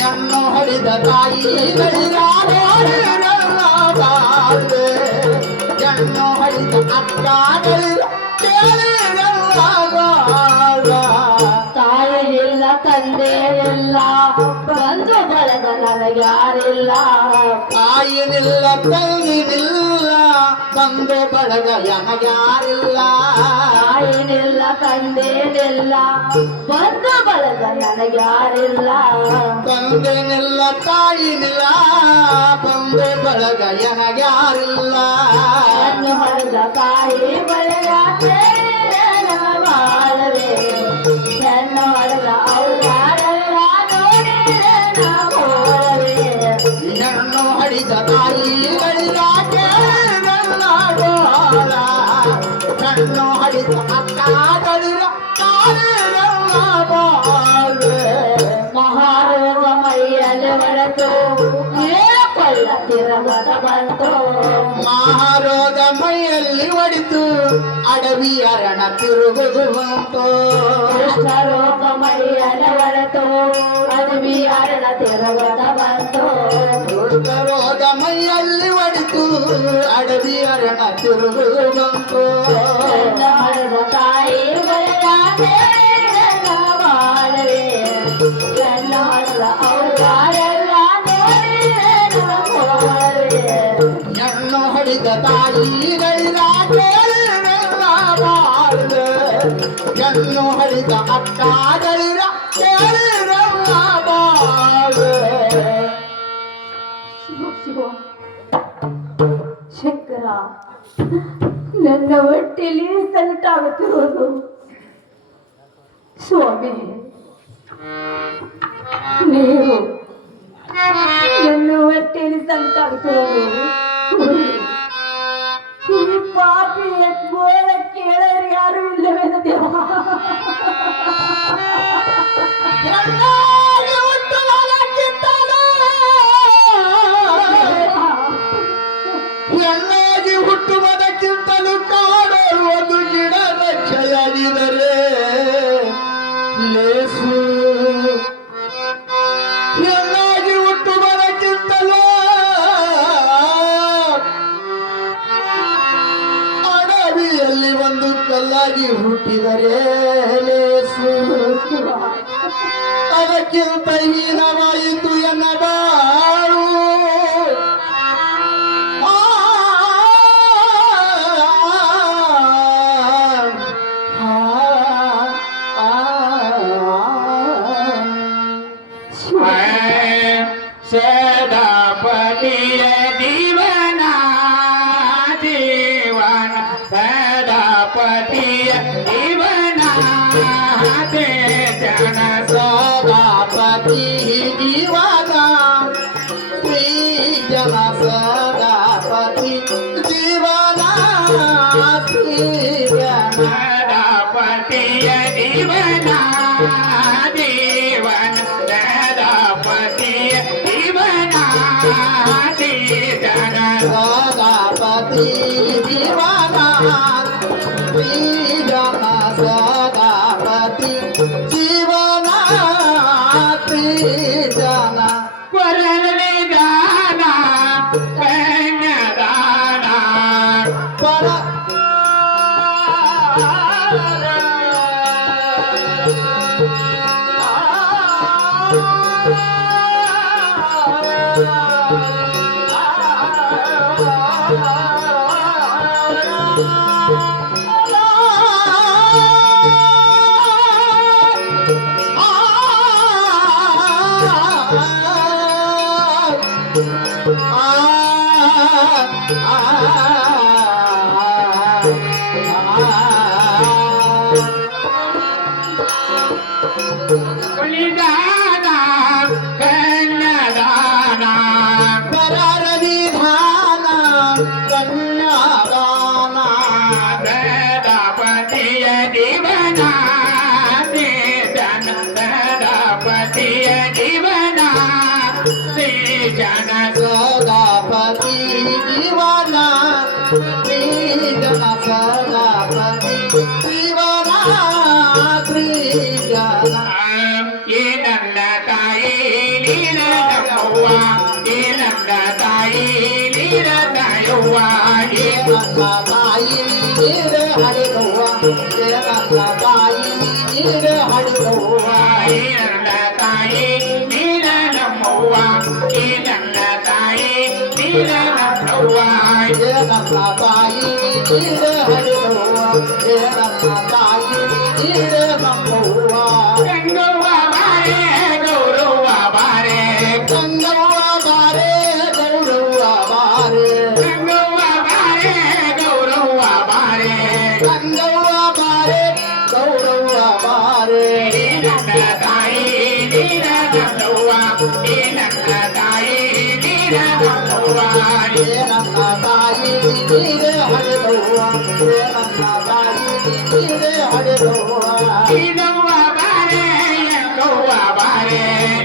ಹೆಣ್ಣು ಹೊಡೆದ ತಾಯಿ ಗೈರಾದೋರಿರಲ್ಲ ಬಾಳ್ವೆ. ಹೆಣ್ಣು ಹೊಡೆದ ಅಕ್ಕಾದಳಿ ಕೇಳಿರಲ್ಲ ಬಾಳ. ತಾಯಿ ಇಲ್ಲ, ತಂದೆ ಇಲ್ಲ, ಬಂಧು ಬಳಗ ನನಗ್ಯಾರಿಲ್ಲ. ತಾಯಿನಿಲ್ಲ ತಂದಿನಿಲ್ಲ, ಬಂಧು ಬಳಗ ನನಗ್ಯಾರಿಲ್ಲ. ತಾಯಿನಿಲ್ಲ, ತಂದೆನಿಲ್ಲ, ಬಂಧು ಬಳಗ ನನಗ್ಯಾರಿಲ್ಲ. ತಂದೆನಿಲ್ಲ ತಾಯಿನಿಲ್ಲ, ಬಂಧು ಬಳಗ ನನಗ್ಯಾರಿಲ್ಲ. ಹೆಣ್ಣು ಹಳದ ತಾಯಿ ಬಳಗ ಕೇಳಿರೆ ನಮ್ಮ ಬಾಳವೆ. ಹೆಣ್ಣು ಹಳದ ಅವರಾರೆಲ್ಲ ನೋಡಿರೆ ನಮ್ಮ ಕೋಳವೆ. ಹೆಣ್ಣು ಹಡಿದ ತಾಯಿ ಗೈರ ಕೇಳಿರಲ್ಲ ಗೋಳ. ಹೆಣ್ಣು ಹಡಿದ ಅಕ್ಕಾದಳಿರ ಕಾಡಿರಲ್ಲ ಬಾಳ್ವೆ. ಮಹಾರೋಗ ಮೈಯಲ್ಲಿ ಹೊರತು ಕೊಳ್ಳ ತಿರಗದ ಬಂತು. ಮಹಾರೋಗ ಮೈಯಲ್ಲಿ ಒಡಿತು ಅಡವಿ ಅರಣ ತಿರುಗುದು ಬಂತು. ಕೃಷ್ಣರೋಗ ಮೈಯಲ್ಲಿ ಹೊರತು ಅಡವಿ ಅರಣ ತಿರಗದ ಬಂತು. ರೋಗ ಮೈಯಲ್ಲಿ ಒಡಿತು ಅಡವಿ ಅರಣ ತಿರುಗುದು ಬಂತು. ಹಳದ ತಾಯಿ ಬಳೆದ ಕೇಳಿರೆ ನಮ್ಮ ಬಾಳವೆ. ಹಳದ ಅವರಾರೆಲ್ಲ ನೋಡಿರೆ ನಮ್ಮ ಕೋಳವೆ. ಹೆಣ್ಣು ಹೊಡೆದ ತಾಯಿ ಗೈರ ಕೇಳಿರಲ್ಲ ಬಾಳ್ವೆ. ಹೆಣ್ಣು ಹಳಿದ ಅಕ್ಕಾಗಳಿರ ಕೇಳಿರವ್ವ ಬಾಳು. ಶಿವ ಶಂಕರ, ನನ್ನ ಹೊಟ್ಟೆಯಲ್ಲಿ ಸಂಕಟಾಗುತ್ತಿರೋದು. ಸ್ವಾಮಿ, ನೀವು ನನ್ನ ಹೊಟ್ಟೆಯಲ್ಲಿ ಸಂಕಟಾಗುತ್ತಿರೋದು. ಈ ಪಾಪಿಯ ಗೋಳ ಕೇಳರು ಯಾರು ಇಲ್ಲವೇನು ದೇವ? ಹೆಣ್ಣಾಗಿ ಹುಟ್ಟುವುದಕ್ಕಿಂತಲೂ ಹೆಣ್ಣಾಗಿ ಹುಟ್ಟುವುದಕ್ಕಿಂತಲೂ ಕಾಡುವುದು ಗಿಡದ ಕ್ಷಯಾಗಿದರೆ ಲೇಸು. ಹೆಣ್ಣಾಗಿ ಹುಟ್ಟುವುದಕ್ಕಿಂತಲೂ ಅಡವಿಯಲ್ಲಿ ಒಂದು ಕಲ್ಲಾಗಿ ಹುಟ್ಟಿದರೆ ಲೇಸು. ಅದಕ್ಕಿಂತ ಹೀನವಾಯಿತು ಎನ್ನ ಬಾಳು. ಆ, ಆ, ಆ, ಸದಾಪತಿಯ ಜೀವನ ಜೀವನ ಸದಾಪತಿಯ ಜೀವನ ಜನ ಸದಾಪತಿ ಜೀವನ ಶ್ರೀ ಜನ ಸದಾಪತಿ ಜೀವನ ಶ್ರೀ ಜನ ಸದಾಪತಿಯ ಜೀವನ ಜೀವನ ಸದಾಪತಿಯ ಜೀವನ ಜನ ಸದಾಪತಿ ಜೀವನ ಶ್ರೀ ಜನ ಸದಾಪತಿ ಜೀವನ ಶ್ರೀ ಜನ ಕೊರಲಿ ದಾನ ಕನ್ಯದಾನ ಪರ ಕುಳಿದಾನ ಕನ್ಯದಾನ ಪರರವಿಧಾನ ಕನ್ಯಾದಾನ ಸದಾಪತಿಯ ಜೀವನ ಜನ ಸದಾಪತಿಯ ಜೀವನ ಜನ ಸದಾಪತಿ ಜೀವನ ಶ್ರೀ ಜನ ಸದಾಪತಿ ಜೀವನ ಶ್ರೀ ಜನ ಈ ನನ್ನ ತಾಯಿ ನೀನ ನಮ್ಮವ್ವ ಈ ನನ್ನ ತಾಯಿ ನೀನ ತಾಯವ್ವ ಈ ನನ್ನ ತಾಯಿ ನೀರೇ ಹರಿದವ್ವ ನನ್ನ ತಾಯಿ ನೀರೇ ಹರಿದವ್ವ ಈ ನನ್ನ ತಾಯಿ ನೀನ ನಮ್ಮವ್ವ ಈ ನನ್ನ ತಾಯಿ ನೀನ ನಮ್ಮವ್ವ ನನ್ನ ತಾಯಿ ನೀರೇ ಹರಿದವ್ವ ನನ್ನ ತಾಯಿ ನೀರೇ ನಮ್ಮವ್ವ ಗಂಗವ್ವ ಬಾರೆ ಗೌರವ್ವ ಬಾರೆ ಗಂಗವ್ವ ಬಾರೆ ಗೌರವ್ವ ಬಾರೆ ಗಂಗವ್ವ ಬಾರೆ ಗೌರವ್ವ ಬಾರೆ ಗಂಗವ್ವ ಬಾರೆ ಗೌರವ್ವ ಬಾರೆ ಈ ನನ್ನ ತಾಯಿ ನೀನ ನಮ್ಮವ್ವ ಈ ನನ್ನ ತಾಯಿ ನೀನ ನಮ್ಮವ್ವ ನನ್ನ ತಾಯಿ ನೀರೇ ಹರಿದವ್ವ ನನ್ನ ತಾಯಿ ನೀರೇ ಹರಿದವ್ವ ನೀನವ್ವ ಬಾರೆ ಎಂಗವ್ವ ಬಾರೆ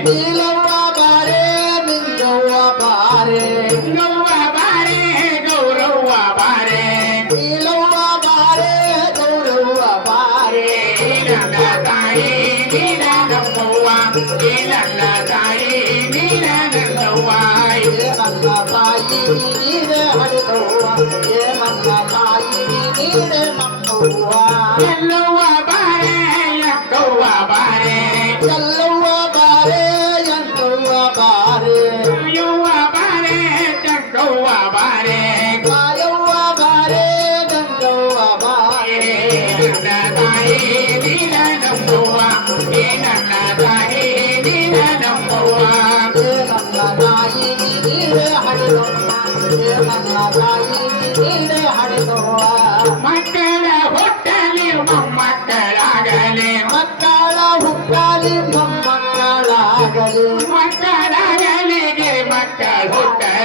ನೀಲವ್ವ ಬಾರೆ ನಿಂಗವ್ವ ಬಾರೆ ಗಂಗವ್ವ ಬಾರೆ ಗೌರವ್ವ ಬಾರೆ ನೀಲವ್ವ ಬಾರೆ ಗೌರವ್ವ ಬಾರೆ ಈ ನನ್ನ ತಾಯಿ ನೀನ ನಮ್ಮವ್ವ ಈ ನನ್ನ ತಾಯಿ ನೀನ ನಮ್ಮವ್ವ ನನ್ನ ತಾಯಿ ನೀರೇ ಹರಿದವ್ವ ನನ್ನ ತಾಯಿ ನೀರೇ ನಮ್ಮವ್ವ ಎಲ್ಲವ್ವ ಬಾರೆ ಎಂಗವ್ವ ಬಾರೆ ಎಲ್ಲವ್ವ ಬಾರೆ ಎಂಗವ್ವ ಬಾರೆ ಯವ್ವ ಬಾರೆ ಜಗ್ಗವ್ವ ಬಾರೆ ಕಾಯವ್ವ ಬಾರೆ ಗಂಗವ್ವ ಬಾರೆ ನನ್ನ ತಾಯಿ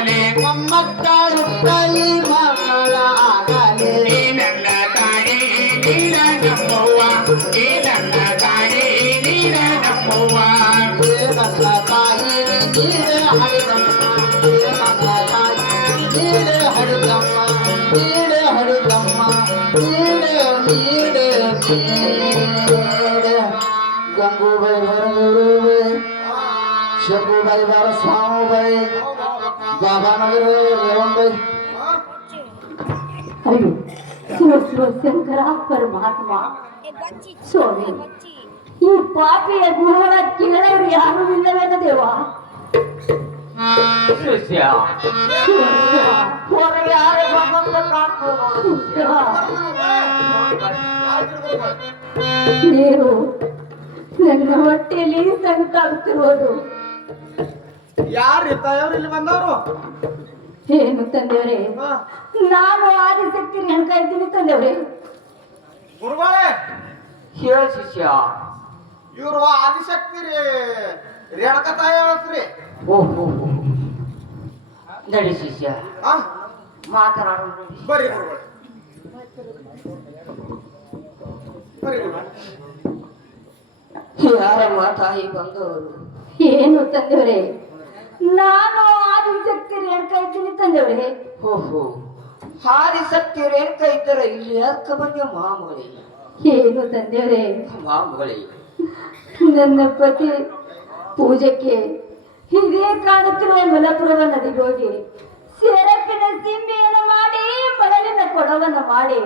ಆಗಲಿ ಮೊಮ್ಮಕ್ಕಳು ಕಲಿ ಮಕ್ಕಳಾಗಲಿ ಈ ನನ್ನ ತಾಯಿ ನೀನ ನಮ್ಮವ್ವ ಈ ನನ್ನ ತಾಯಿ ನೀನ ನಮ್ಮವ್ವ ನನ್ನ ತಾಯಿ ನೀರೇ ಹರಿದಮ್ಮ ನನ್ನ ತಾಯಿ ನೀರೇ ಹರಿದಮ್ಮ ನೀರೇ ಹರಿದಮ್ಮ ನೀರೇ ನೀರೇ ನೀರೇ ಗಂಗೂಬಾಯಿ ಬರಗುರುವೆ ಶಂಭುಬಾಯಿ ಬರ ಸ್ವಾಮಿಬಾಯಿ ಬಾಬಾನಗರ ರೇವಣಬಾಯಿ ಅಯ್ಯೋ ಶಿವ ಶಿವ ಶಂಕರ ಪರಮಾತ್ಮ ಸ್ವಾಮಿ ಈ ಪಾಪಿಯ ಗುರುಗಳ ಕೇಳೋರು ಯಾರು ಇಲ್ಲವೇನ ದೇವ ಶಿಷ್ಯ ಹೊರಗೆ ಯಾರೇ ಬಂದಂತ ಕಾಣ್ತದೆ ದೇವ, ನೀರು ನನ್ನ ಹೊಟ್ಟೆಯಲ್ಲಿ ಸಂಕಟಾಗುತ್ತಿರುವುದು ಯಾರು ತಾಯವ್ರು ಇಲ್ಲಿ ಬಂದವರು ಏನು ತಂದೆಯವರೇ ನಾನು ಆದಿಶಕ್ತಿ ಹೆಣ್ಕ ಇದ್ದೀನಿ ತಂದೆಯವರೇ ಗುರುಗಳೇ ಹೇಳ ಶಿಷ್ಯ ಇವ್ರು ಆದಿಶಕ್ತಿ ರೀ ರೇಣಕ ತಾಯಿ ಹೇಳ್ತ್ರಿ ಓಹೋ ನಡಿ ಶಿಷ್ಯ ಆ ಮಾತನಾಡೋಣ ಬರ್ರಿ ಗುರುಗಳೇ ಬರ್ರಿ ಗುರುಗಳೇ ಯಾರಮ್ಮ ತಾಯಿ ಬಂದವರು ಏನು ತಂದೆಯವರೇ ನಾನು ಆದಿಶಕ್ತಿ ಹೆಣ್ಕ ಇದ್ದೀನಿ ತಂದೆಯವರೇ ಓಹೋ ಆದಿಶಕ್ತಿ ರೇಣುಕ ಇದ್ದರೆ ಇಲ್ಲಿ ಯಾಕೆ ಬಂದೆ ಮಾಮೂಲಿ ಏನು ತಂದೆಯವರೇ ಮಾಮೂಲಿ ನನ್ನ ಪತಿ ಪೂಜೆಗೆ ಹೀಗೆ ಕಾಣುತ್ತಿರುವ ಮಲಪ್ರಭ ನದಿಗೆ ಹೋಗಿ ಸೆರಪಿನ ಸಿಂಬೆಯನ್ನು ಮಾಡಿ ಮರಳಿನ ಕೊಡವನ್ನು ಮಾಡಿ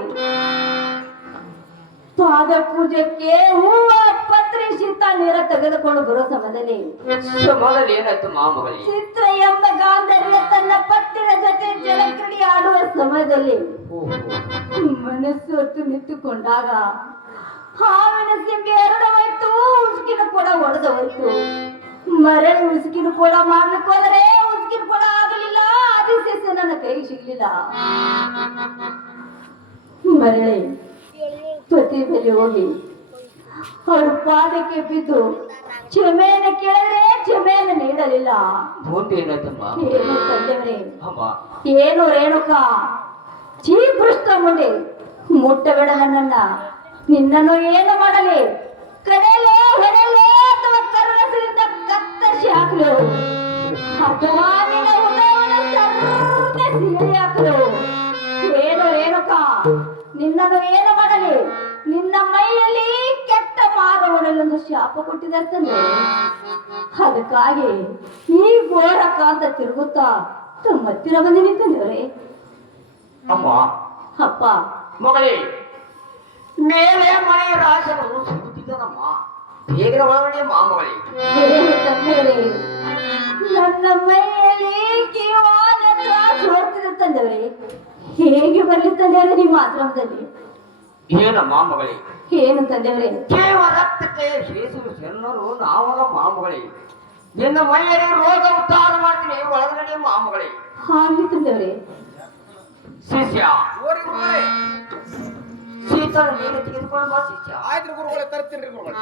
ಪಾದ ಪೂಜೆಗೆ ಹೂವ ಪತ್ರೆ ಶೀತ ನೀರ ತೆಗೆದುಕೊಂಡು ಬರೋ ಸಮಯದಲ್ಲಿ ಮೊದಲು ಏನಾಯ್ತು ಮಾಮೂಲಿ ಚಿತ್ರ ಎಂಬ ಗಾಂಧರ್ಯ ತನ್ನ ಪತ್ತಿನ ಜೊತೆ ಜಲಕ್ರೀಡೆ ಆಡುವ ಸಮಯದಲ್ಲಿ ಮನಸ್ಸು ಹೊತ್ತು ನಿಂತುಕೊಂಡಾಗ ಹಾವಿನ ಸಿಂಬೆ ಎರಡು ಹೋಯ್ತು ಉಸುಕಿನ ಕೊಡ ಒಡೆದು ಹೋಯ್ತು ಮರಳಿ ಉಸುಕಿನ ಕೊಡ ಮಾಡ್ಲಿಕ್ಕೆ ಹೋದರೆ ಉಸುಕಿನ ಕೊಡ ಆಗಲಿಲ್ಲ ಆದಿಶೇಷ ನನ್ನ ಕೈ ಸಿಗ್ಲಿಲ್ಲ ಮರಳಿ ಪತಿ ಬಳಿ ಹೋಗಿ ಅವಳ ಪಾದಕ್ಕೆ ಬಿದ್ದು ಕ್ಷಮೆಯನ್ನು ಕೇಳಿದ್ರೆ ಕ್ಷಮೆಯನ್ನು ನೀಡಲಿಲ್ಲ ಮುಂದೆ ಏನಾಯ್ತಮ್ಮ ಏನು ತಂದೆಯವರೇ ಅಮ್ಮ ಏನು ರೇಣುಕ ಭ್ರಷ್ಟ ಮುಂದೆ ಮುಟ್ಟಬೇಡ ನನ್ನನ್ನ ನಿನ್ನನ್ನು ಏನು ಮಾಡಲಿ ಕಡೆಯಲೇ ಹೊಡೆಯಲೇ ಅಥವಾ ಕರ್ಣಸರಿಂದ ಕತ್ತರಿಸಿ ಹಾಕಲು ಅಥವಾ ನಿನ್ನ ಹೃದಯವನ್ನು ಸರ್ರನೆ ಸೀಳಿ ಹಾಕಲು ಏನು ರೇಣುಕ ನಿನ್ನನ್ನು ಏನು ಮಾಡಲಿ ನಿನ್ನ ಮೈಯಲ್ಲಿ ಕೆಟ್ಟ ಮಾರ ಹೊಡೆಯಲೆಂದು ಶಾಪ ಕೊಟ್ಟಿದೆ ತಂದೆ ಅದಕ್ಕಾಗಿ ಈ ಘೋರ ಕಾಂತ ತಿರುಗುತ್ತಾ ತಮ್ಮ ಹತ್ತಿರ ಬಂದು ನಿಂತಂದವ್ರೆ ಅಮ್ಮ ಅಪ್ಪ ಮಗಳೇ ಮೇಲೆ ಮನೆಯ ರಾಜನು ಸಿಗುತ್ತಿದ್ದನಮ್ಮ ಬೇಗನೆ ಒಳಗಡೆ ಮಾಮಗಳೇ ಏನು ತಂದೆಯವರೇ ನನ್ನ ಮೈಯಲ್ಲಿ ಕೀವಾನೆತ್ರ ಸೋರ್ತಿದೆ ತಂದೆಯವರೇ ಹೇಗೆ ಬರ್ಲಿ ತಂದೆಯವರೇ ನಿಮ್ಮ ಆಶ್ರಮದಲ್ಲಿ ಏನ ಮಾಮಗಳೇ ಏನು ತಂದೆಯವರೇ ಕೇವಲ ರಕ್ತಕ್ಕೆ ಶೇಷರು ಶರಣರು ನಾವಲ್ಲ ಮಾಮಗಳೇ ನಿನ್ನ ಮೈಯಲ್ಲಿ ರೋಗ ಉದ್ಧಾರ ಮಾಡ್ತೀನಿ ಒಳಗಡೆ ಮಾಮಗಳೇ ಹಾಗೆ ತಂದೆಯವರೇ ಶಿಷ್ಯ ಓರಿ ಗುರುಗಳೇ ಶೀತಳ ನೀರು ತೆಗೆದುಕೊಂಡು ಬಾ ಶಿಷ್ಯ ಆಯ್ತು ಗುರುಗಳೇ ತರ್ತೀನಿ ಗುರುಗಳೇ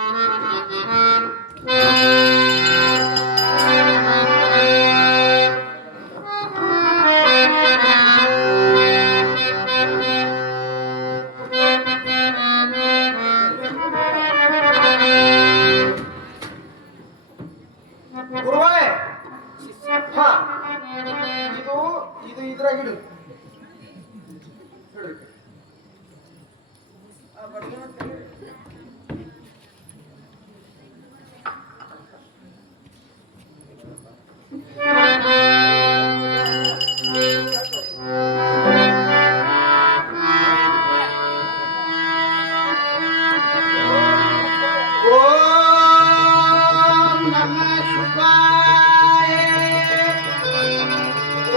ಗುರುಗಳೇ ಹಾ ಇದು ಇದು ಇದ್ರಾಗ ಇಡು ಹೇಳ್ರಿ. ಓಂ ನಮಃ ಶಿವಾಯ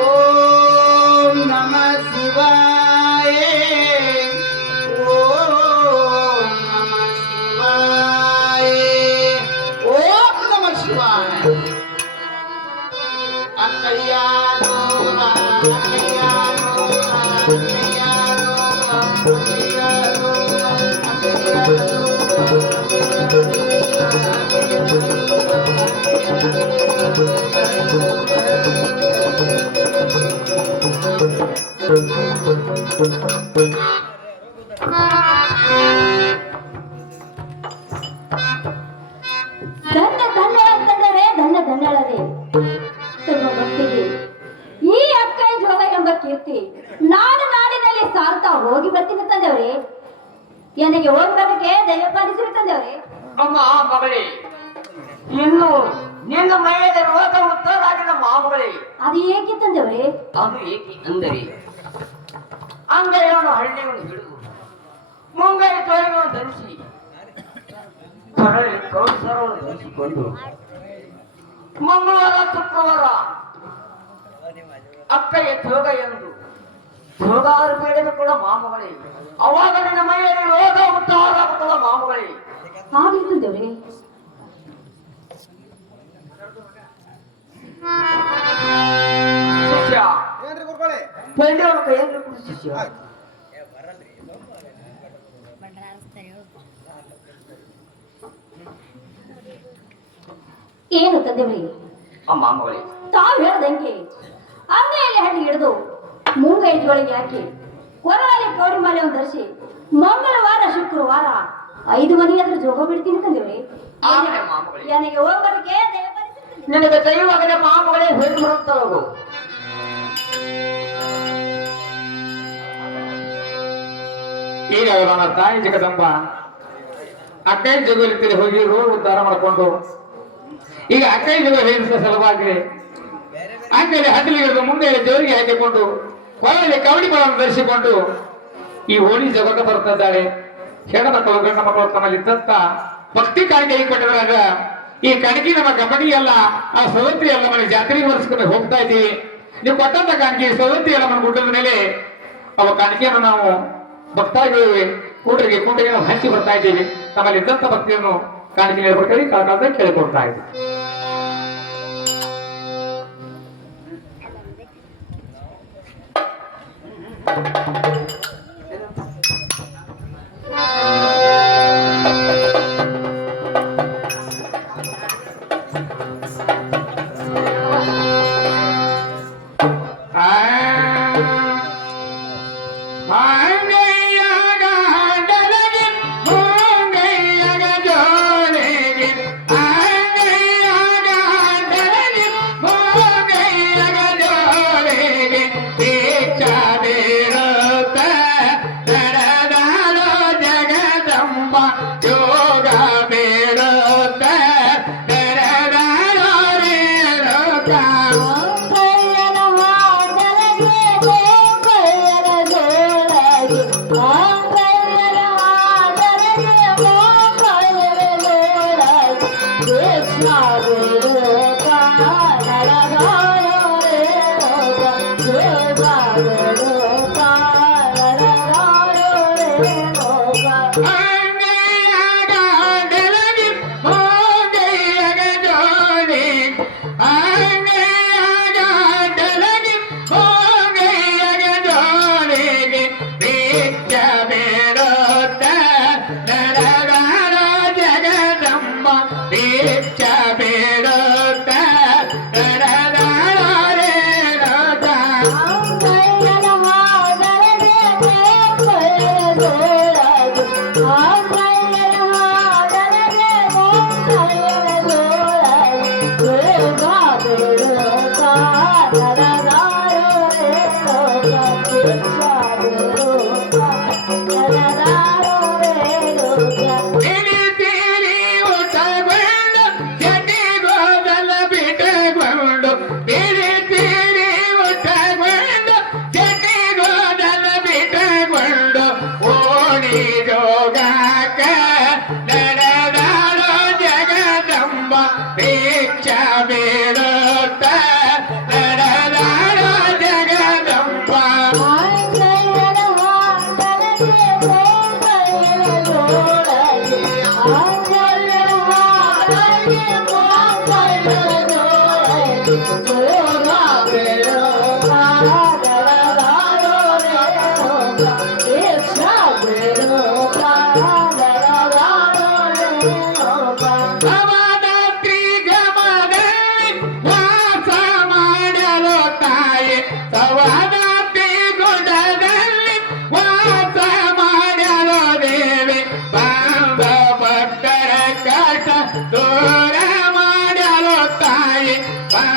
ಓಂ ನಮಃ ಶಿವಾಯ ಓಂ ನಮಃ ಶಿವಾಯ ಓಂ ನಮಃ ಶಿವಾಯ ಅಕ್ಕಯ್ಯಾನೋ ಅಕ್ಕಯ್ಯಾನೋ ಅಕ್ಕಯ್ಯಾನೋ ಅಕ್ಕಯ್ಯಾನೋ ಅಕ್ಕಯ್ಯಾನೋ ಧನ್ಯ ಧನ್ಯ ಅಂತಂದರೆ ಧನ್ಯ ಧನ್ಯಳದೆ ತಮ್ಮ ಭಕ್ತಿಗೆ ಈ ಅಕ್ಕ ಜೋಗ ಎಂಬ ಕೀರ್ತಿ ನಾಡು ನಾಡಿನಲ್ಲಿ ಸಾರ್ತಾ ಹೋಗಿ ಬರ್ತೀನಿ ತಂದೆವ್ರೆ. ನನಗೆ ಹೋಗಿ ಬರಕ್ಕೆ ದಯಪಾಲಿಸಿ ತಂದೆವ್ರೆ. ಅಮ್ಮ ಮಗಳೇ, ಇನ್ನು ನಿನ್ನ ಮೈಯಲ್ಲಿ ರೋಗ ಉತ್ತರಾಗಿನ ಮಾಮಗಳೇ, ಅದು ಏಕೆ ತಂದೆವ್ರೆ? ಅದು ಏಕೆ ಅಂದರೆ ಅಂಗೈಯನ್ನು ಹಳ್ಳಿಯನ್ನು ಹಿಡಿದು ಮುಂಗೈ ತೊಳೆಯನ್ನು ಧರಿಸಿ ಕರಳಿ ಕೌಸರವನ್ನು ಧರಿಸಿಕೊಂಡು ಮಂಗಳವಾರ ಶುಕ್ರವಾರ ಅಕ್ಕಯ್ಯ ಜೋಗ ಎಂದು ಜೋಗಾರು ಬೇಡದ ಕೂಡ ಮಾಮಗಳೇ, ಅವಾಗ ನಿನ್ನ ಮೈಯಲ್ಲಿ ರೋಗ ಉತ್ತಾರಾಗುತ್ತದ ಮಾಮಗಳೇ. ಹಾಗೆ ತಂದೆವ್ರೆ. ಶಿಷ್ಯ ಏನ್ರಿ ಗುರುಗಳೇ? ಪಂಡಿಯವರ ಕೈಯಲ್ಲಿ ಕೊಡು ಶಿಷ್ಯ. ಏನು ತಂದೆವ್ರೆ? ಮಾಮಗಳೇ, ತಾವು ಹೇಳ್ದಂಗೆ ಅಂಗೈಯಲ್ಲಿ ಹಣ್ಣು ಹಿಡಿದು ಮುಂಗೈ ಜೋಳಿಗೆ ಹಾಕಿ ಕೊರಳಲ್ಲಿ ಕೌಡಿ ಮಾಲೆಯನ್ನು ಧರಿಸಿ ಮಂಗಳವಾರ ಶುಕ್ರವಾರ 5 ಮನೆಯಾದ್ರೂ ಜೋಗ ಬಿಡ್ತೀನಿ ತಂದೆವ್ರೆ. ಆಗಲೇ ಮಾಮಗಳೇ. ನನಗೆ ಹೋಗೋದಕ್ಕೆ ದಯಪಾಲಿಸಿ ತಂದೆವ್ರೆ. ನಿನಗೆ ದೈವವಾಗಲೇ ಮಾಮಗಳೇ ಹೇಳಿ ಬರುತ್ತವು. ಈಗ ನನ್ನ ತಾಯಿ ಜಗದಂಬ ಅಕ್ಕೈ ಜಗಲಿದ್ದರೆ ಹೋಗಿ ರೋಗ ಉದ್ಧಾರ ಮಾಡಿಕೊಂಡು ಈಗ ಅಕ್ಕೈ ಜಗ ಹೇಳಿದ ಸಲುವಾಗಿ ಅಂಗಡಿ ಹಡಲಿಗಿಳಿದು ಮುಂದೆ ದೇವರಿಗೆ ಹಾಕಿಕೊಂಡು ಹೊಲದಲ್ಲಿ ಕವಡಿ ಬಲವನ್ನು ಧರಿಸಿಕೊಂಡು ಈ ಹೋಳಿ ಜಗಕ್ಕೆ ಬರ್ತಿದ್ದಾಳೆ. ಹೆಣ್ಣು ಗಂಡ ಮಕ್ಕಳು ತಮ್ಮಲ್ಲಿದ್ದಂತ ಭಕ್ತಿ ಕಾಣಿಕೆ ಕೊಟ್ಟಿರುವಾಗ ಈ ಕಣಕಿ ನಮ್ಮ ಗಮನಿ ಎಲ್ಲ ಆ ಸವತಿ ಎಲ್ಲ ಮನೆ ಜಾತ್ರೆಗೆ ವರ್ಷಕ್ಕೆ ಹೋಗ್ತಾ ಇದ್ದೀವಿ. ನೀವು ಕೊಟ್ಟಂತ ಕಾಣಿಕೆ ಸವತಿ ಎಲ್ಲ ಮನೆ ಗುಡ್ಡದ ಮೇಲೆ ಅವ ಕಾಣಿಕೆಯನ್ನು ನಾವು ಭಕ್ತಾದಿಗಳಿಗೆ ಕೂಟರಿಗೆ ನಾವು ಹಂಚಿ ಬರ್ತಾ ಇದ್ದೀವಿ. ನಮ್ಮಲ್ಲಿ ಇದ್ದಂತ ಭಕ್ತಿಯನ್ನು ಕಾಣಿಕೆ ಹೇಳ್ಕೊಡ್ತೀವಿ, ಕಾಲಕಾಲದಲ್ಲಿ ಕೇಳಿಕೊಡ್ತಾ ಇದ್ದೀವಿ.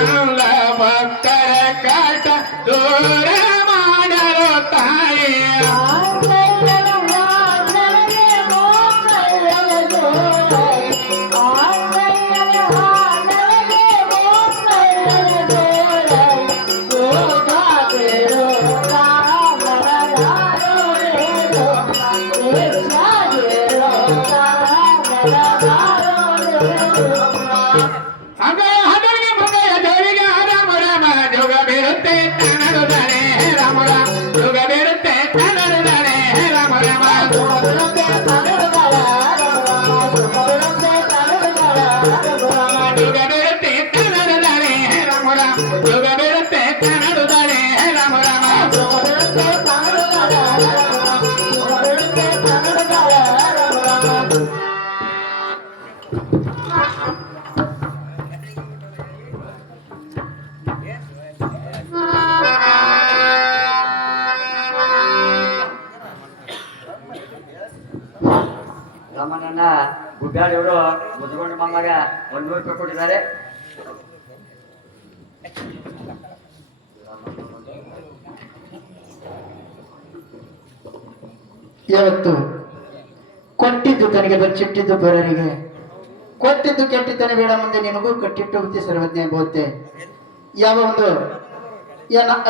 ಎಲ್ಲ ಭಕ್ತರ ಕಾಟ ದೂರ ಮಾಡಲು ತಾಯಿ ಹಗಲಿಗೆ ಮಗಯ ಜೋಳಿಗೆ ರಾಮ ರಾಮ ಜೋಗ ಬೀರುತ್ತೆ ತನಡುತ್ತಾನೆ ರಾಮ ರಾಮ ಜೋಗ ಬೀರುತ್ತೆ ತನಡುತ್ತಾನೆ ರಾಮ ರಾಮ ಜೋಗ ಬೀರುತ್ತೆ ತನಡುತ್ತಾನೆ ರಾಮ ರಾಮ ಜೋಗ ಬೀರುತ್ತೆ ತನಡುತ್ತಾನೆ ರಾಮ ರಾಮ ರಾಮನನ್ನ ಗುಡ್ಡಾಡಿಯವರು ಮುದ್ದುಗೊಂಡ ಮಾಮಗ 100 ರೂಪಾಯಿ ಕೊಟ್ಟಿದ್ದಾರೆ. ಯಾವತ್ತು ಕೊಟ್ಟಿದ್ದು ತನಗೆ ಬಚ್ಚಿಟ್ಟಿದ್ದು ಪರರಿಗೆ ಕೊಟ್ಟಿದ್ದು ಕೆಟ್ಟಿದ್ದನೆ ಬೇಡ ಮುಂದೆ ನಿನಗೂ ಕಟ್ಟಿಟ್ಟು ಬುದ್ಧಿ ಸರ್ವಜ್ಞ ಬೋತೆ. ಯಾವ ಒಂದು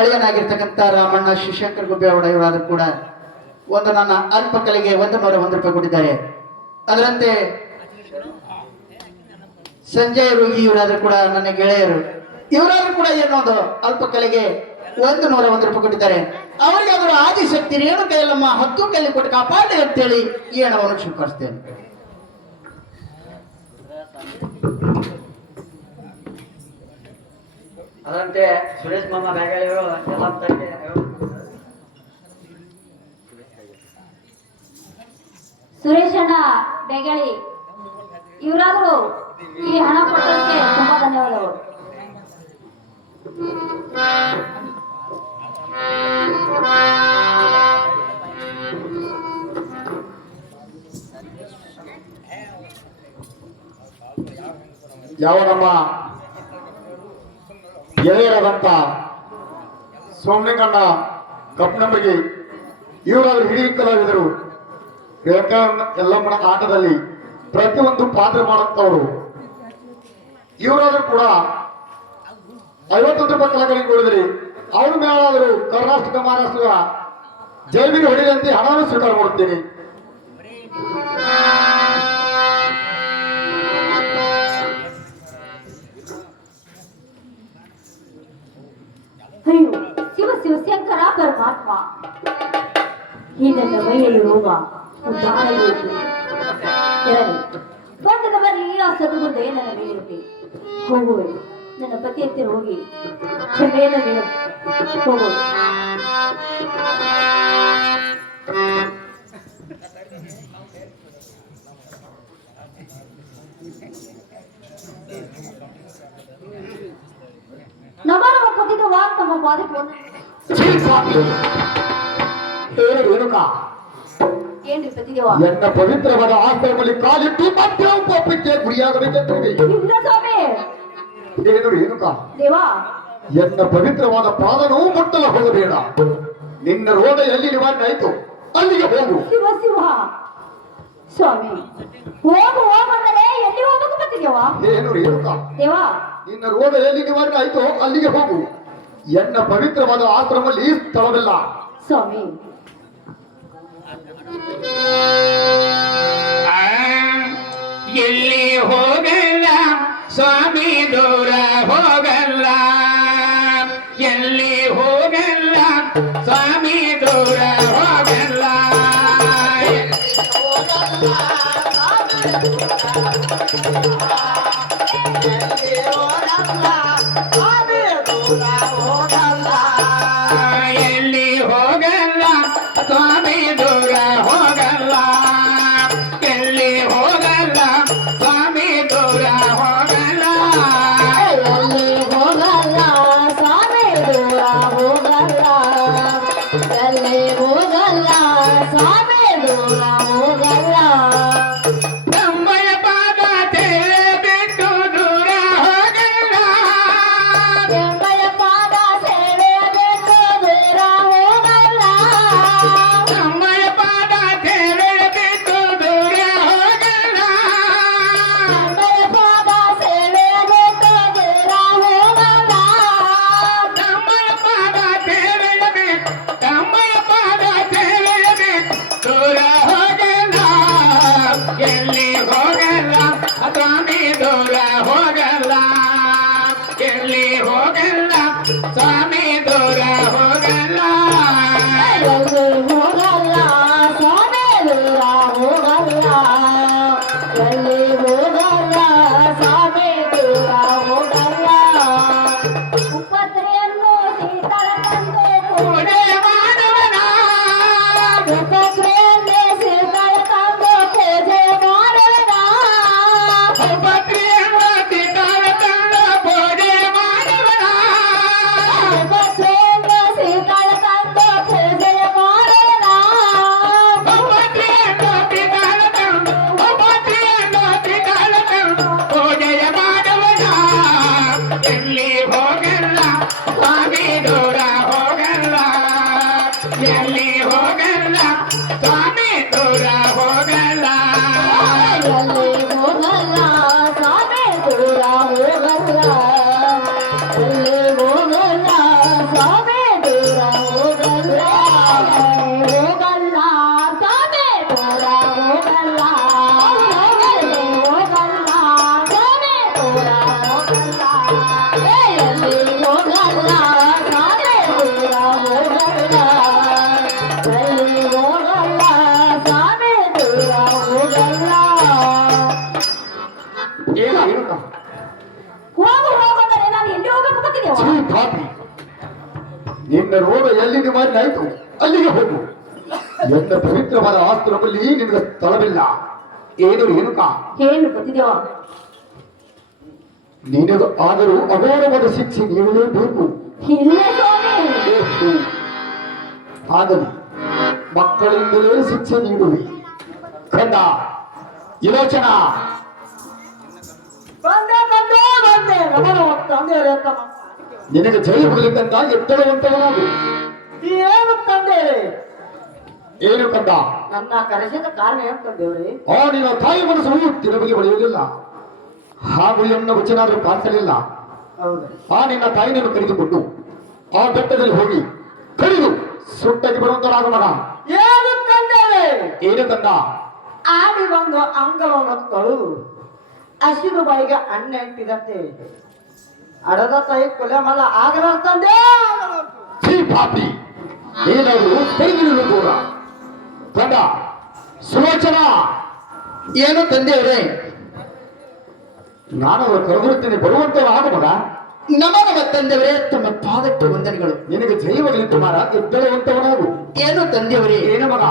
ಅಳಿಯನಾಗಿರ್ತಕ್ಕಂಥ ರಾಮಣ್ಣ ಶಿವಶಂಕರ್ ಗುಬ್ಬೇಗೌಡ ಇವರಾದರೂ ಕೂಡ ಒಂದು ನನ್ನ ಅಲ್ಪ ಕಲೆಗೆ 101 ರೂಪಾಯಿ ಕೊಟ್ಟಿದ್ದಾರೆ. ಅದರಂತೆ ಸಂಜಯ್ ರೋಗಿ ಇವರಾದ್ರೂ ಕೂಡ ನನ್ನ ಗೆಳೆಯರು ಇವರಾದ್ರೂ ಕೂಡ ಏನೊಂದು ಅಲ್ಪ ಕಲೆಗೆ 101 ರೂಪಾಯಿ ಕೊಟ್ಟಿದ್ದಾರೆ. ಅವರಿಗೆ ಅವರ ಆದಿಶಕ್ತಿ ರೇಣುಕ ಎಲ್ಲಮ್ಮ 10 ಕೈಲಿ ಕೊಟ್ಟು ಕಾಪಾಡಿ ಅಂತೇಳಿ ಈ ಹಣವನ್ನು ಸ್ವೀಕರಿಸ್ತೇನೆ. ಅದರಂತೆ ಸುರೇಶ್ ಮಾಮ ಬೇಗಳಿಯವರು ಎಲ್ಲ ತಂದೆ ಸುರೇಶಣ್ಣ ಬೆಗಳಿ ಇವರಾದ್ರು ಈ ಹಣ ಕೊಟ್ಟದಕ್ಕೆ ತುಂಬಾ ಧನ್ಯವಾದಗಳು. ಯಾವ ನಮ್ಮ ಗೆಳೆಯರಾದಂತ ಸೋಮಲಿಂಗಣ್ಣ ಕಪ್ಪನಂಬರಿಗೆ ಇವರಾದ್ರು ಹಿರಿಯ ಕಲಾವಿದರು ಎಲ್ಲಮ್ಮನ ಆಟದಲ್ಲಿ ಪ್ರತಿಯೊಂದು ಪಾತ್ರ ಮಾಡುತ್ತವರು. ಇವರಾದ್ರೂ ಕೂಡ 51 ರೂಪಾಯಿ ಕಲಾಕಾರಿಗೆ ಕೊಡಿದ್ರಿ. ಅವ್ರ ಮೇಲಾದರೂ ಕರ್ನಾಟಕ ಮಹಾರಾಷ್ಟ್ರ ಜೈವಿಗೆ ಹೊಡೆದಂತೆ ಹಣವನ್ನು ಸ್ವೀಕಾರ ಮಾಡುತ್ತೇನೆ. ಅಯ್ಯೋ ಶಿವ ಶಿವಶಂಕರ ಪರಮಾತ್ಮ, ಈ ನನ್ನ ಮೈಯಲ್ಲಿ ರೋಗ ಉದ್ದಾರಗೊಳಿಸಿ ಇರಲಿ. ಬಂಧದ ಬರಲಿ ಆ ಸದ್ಗುರುದೇ ನನ್ನ ಮೇಲಿರಲಿ. ಹೋಗುವೆ ನನ್ನ ಪತಿ ಹತ್ತಿರ ಹೋಗಿ ಕ್ಷಮೆಯನ್ನು ನೀಡು. ಹೋಗುವೆ. ನಮನ ಪತಿದ ವಾಕ್ ತಮ್ಮ ಪಾದಕ್ಕೆ ರೇಣುಕಾ, ಏನ್ರಿ ಪತಿದೇವ? ಎನ್ನ ಪವಿತ್ರವಾದ ಆಶ್ರಮದಲ್ಲಿ ಕಾಲಿಟ್ಟು ಮತ್ತೆ ಪಾಪಕ್ಕೆ ಗುರಿಯಾಗಬೇಕೆಂದಿದೆ. ಇಲ್ಲ ಸ್ವಾಮಿ. ಏನು ರೇಣುಕಾ, ದೇವಾ ಎನ್ನ ಪವಿತ್ರವಾದ ಪಾದನೂ ಮುಟ್ಟಲು ಹೋಗಬೇಡ. ನಿನ್ನ ರೋಗ ಎಲ್ಲಿ ನಿವಾರಣೆ ಆಯ್ತು ಅಲ್ಲಿಗೆ ಹೋಗು. ಶಿವ ಶಿವ ಸ್ವಾಮಿ, ಹೋಗು ಹೋಗಂದರೆ ಎಲ್ಲಿ ಹೋಗಬೇಕು ಪತಿದೇವ? ಏನು ರೇಣುಕಾ, ದೇವಾ ನಿನ್ನ ರೋಗ ಎಲ್ಲಿ ನಿವಾರಣೆ ಆಯ್ತು ಅಲ್ಲಿಗೆ ಹೋಗು. ಎನ್ನ ಪವಿತ್ರವಾದ ಆಶ್ರಮದಲ್ಲಿ ಸ್ಥಳವಿಲ್ಲ. ಸ್ವಾಮಿ ಎಲ್ಲಿ ಹೋಗಲ್ಲ ಸ್ವಾಮಿ ದೂರ ಹೋಗಲ್ಲ, ಎಲ್ಲಿ ಹೋಗಲ್ಲ ಸ್ವಾಮಿ ದೂರ ಹೋಗಲ್ಲ. ಎಲ್ಲಿ ಹೋಗಲ್ಲ ಸ್ವಾಮಿ ದೂರ ಹೋಗಲ್ಲ, ಎಲ್ಲಿ ಹೋಗಲ್ಲ ಸ್ವಾಮಿ ದೂರ ಹೋಗಲ್ಲ. ಎಲ್ಲಿ ಹೋಗಲ್ಲ ಸ್ವಾಮಿ ದೂರ ಹೋಗಲ್ಲ, ಎಲ್ಲಿ ಹೋಗಲ್ಲ ಸ್ವಾಮಿ ದೂರ ಹೋಗಲ್ಲ. ತಮ್ಮಯ ಪಾದ ತೆರೆ ಬಿಟ್ಟು ದೂರ ಹೋಗಲ್ಲ, ಹೋಗಲ್ಲ ಸ್ವಾಮಿ ದೂರ ಹೋಗಲ್ಲ ಎಲ್ಲಿ ಹೋಗಲ್ಲ ಸ್ವಾಮಿ ದೂರ ಹೋಗಲ್ಲ ಎಲ್ಲಿ ಹೋಗಲ್ಲ ಸ್ವಾಮಿ ದೂರ ಹೋಗಲ್ಲ ಎಲ್ಲಿ ಹೋಗಲ್ಲ ಸ್ವಾಮಿ ದೂರ ಹೋಗಲ್ಲ ಉಪತ್ರೆಯನ್ನು ಸೀತಳ ತಂದು ಪೂಜೆ ಮಾಡುವನ ಉಪಕ್ರಿಯೆಯಲ್ಲಿ ಸೀತಳ ತಂದು ಪೂಜೆ ಮಾಡೋಣ ಉಪಕ್ರಿಯೆಯ ಸೀತಾಳ ತಂದ ಪೂಜೆ ಮಾಡುವನ ಉಪಕ್ರಿಯೆಯಲ್ಲಿ ಸೀತಳ ತಂದು ಪೂಜೆ ಮಾಡೋಣ ಉಪಕ್ರಿಯೆಯ ಸೀತಾಳ ತಂದ ಪೂಜೆಯ ಮಾಡುವನ ಎಲ್ಲಿ ಹೋಗಲ್ಲ ಸ್ವಾಮಿ ದೂರ ಹೋಗಲ್ಲ ಎಲ್ಲಿ ಹೋಗಲ್ಲ ಸ್ವಾಮಿ ದೂರ ಹೋಗಲ್ಲ ಎಲ್ಲಿ ಹೋಗಲ್ಲ ಸ್ವಾಮಿ ದೂರ ಹೋಗಲ್ಲ ಎಲ್ಲಿ ಹೋಗಲ್ಲ ಸ್ವಾಮಿ ದೂರ ಹೋಗಲ್ಲ ಹೋಗಲ್ಲ ಸ್ವಾಮಿ ದೂರ ಹೋಗಲ್ಲ ಎಲ್ಲಿ ಹೋಗಲ್ಲ ಸ್ವಾಮಿ ದೂರ ಹೋಗಲ್ಲ ಎಲ್ಲಿ ಹೋಗಲ್ಲ ಸ್ವಾಮಿ ದೂರ ಹೋಗಲ್ಲ ಎಲ್ಲಿ ಹೋಗಲ್ಲ ಸ್ವಾಮಿ ದೂರ ಹೋಗಲ್ಲ ಏನು ಹೋಗಂದರೆ ನಾನು ಎಲ್ಲಿ ಹೋಗಬೇಕಂತಿದ್ದೇವ ಛೀ ಪಾಪಿ, ನಿನ್ನ ರೋಗ ಎಲ್ಲಿಗೆ ಮಾರಿನಾಯ್ತು ಅಲ್ಲಿಗೆ ಹೋಗು. ಎನ್ನ ಪವಿತ್ರವಾದ ಆಸ್ತ್ರದಲ್ಲಿ ನಿನಗೆ ಸ್ಥಳವಿಲ್ಲ. ಏನು ರೇಣುಕ, ಏನು ಗೊತ್ತಿದೆಯೋ ನಿನಗೆ ಆದರೂ ಅಘೋರವಾದ ಶಿಕ್ಷೆ ನೀಡಲೇಬೇಕು. ಇಲ್ಲ ಸ್ವಾಮಿ ಎಷ್ಟು ಆಗಲಿ, ಮಕ್ಕಳಿಂದಲೇ ಶಿಕ್ಷೆ ನೀಡುವಿ. ಕಂದ ವಿರೋಚನ, ಬಂದೆ ರಮಣ ತಂದೆಯರೇ ತಮ್ಮ ನಿನಗೆ ಜೈ ಹೋಗಲಿಕ್ಕಂತ ಎತ್ತರವಂತವನಾಗು. ಏನು ತಂದೆಯರೇ ಏನು ಕಂದ, ನನ್ನ ಕರೆಸಿದ ಕಾರಣ ಏನು ತಂದೆಯವ್ರಿ ಆ ನಿನ್ನ ತಾಯಿ ಮನಸ್ಸು ತಿರುವಿಗೆ ಬಳೆಯಲಿಲ್ಲ, ಹಾಗೂ ಎನ್ನ ವಚನಾದರೂ ಪಾಲಿಸಲಿಲ್ಲ. ಹೌದು ಆ ನಿನ್ನ ತಾಯಿನನ್ನು ಕರೆದುಕೊಂಡು ಆ ಬೆಟ್ಟದಲ್ಲಿ ಹೋಗಿ ಕಡಿದು ಸುಟ್ಟಾಗಿ ಬರುವಂತರಾಗ ಮಗ. ಏನು ತಂದೆಯರೇ ಏನು ಕಂದ, ಆಡಿ ಬಂದು ಅಂಗವನ್ನು ತೊಳೆದು ಹಸಿದು ಬಾಯಿಗೆ ಅನ್ನ ಇಟ್ಟಿದಂತೆ ಅಡದ ತಾಯಿ ಕೊಲೆ ಮಲ್ಲ ಆಗಲ ತಂದೆ ಛೀ ಪಾಪಿ, ಏನಾದರೂ ತೆಗೆದಿರಲು ದೂರ. ಕಂದ ಸುಲೋಚನ, ಏನು ತಂದೆಯವರೇ ನಾನು ಅವರು ಕರೆದಿರುತ್ತೇನೆ, ಬರುವಂತರಾಗ ಮಗ. ನಮಗ ತಂದೆಯವರೇ ತಮ್ಮ ಪಾದಕ್ಕೆ ವಂದನೆಗಳು. ನಿನಗೆ ಜೈವಗಲಿ ಕುಮಾರ, ಎದ್ದಳುವಂತವನಾಗು. ಏನು ತಂದೆಯವರೇ ಏನು ಮಗ,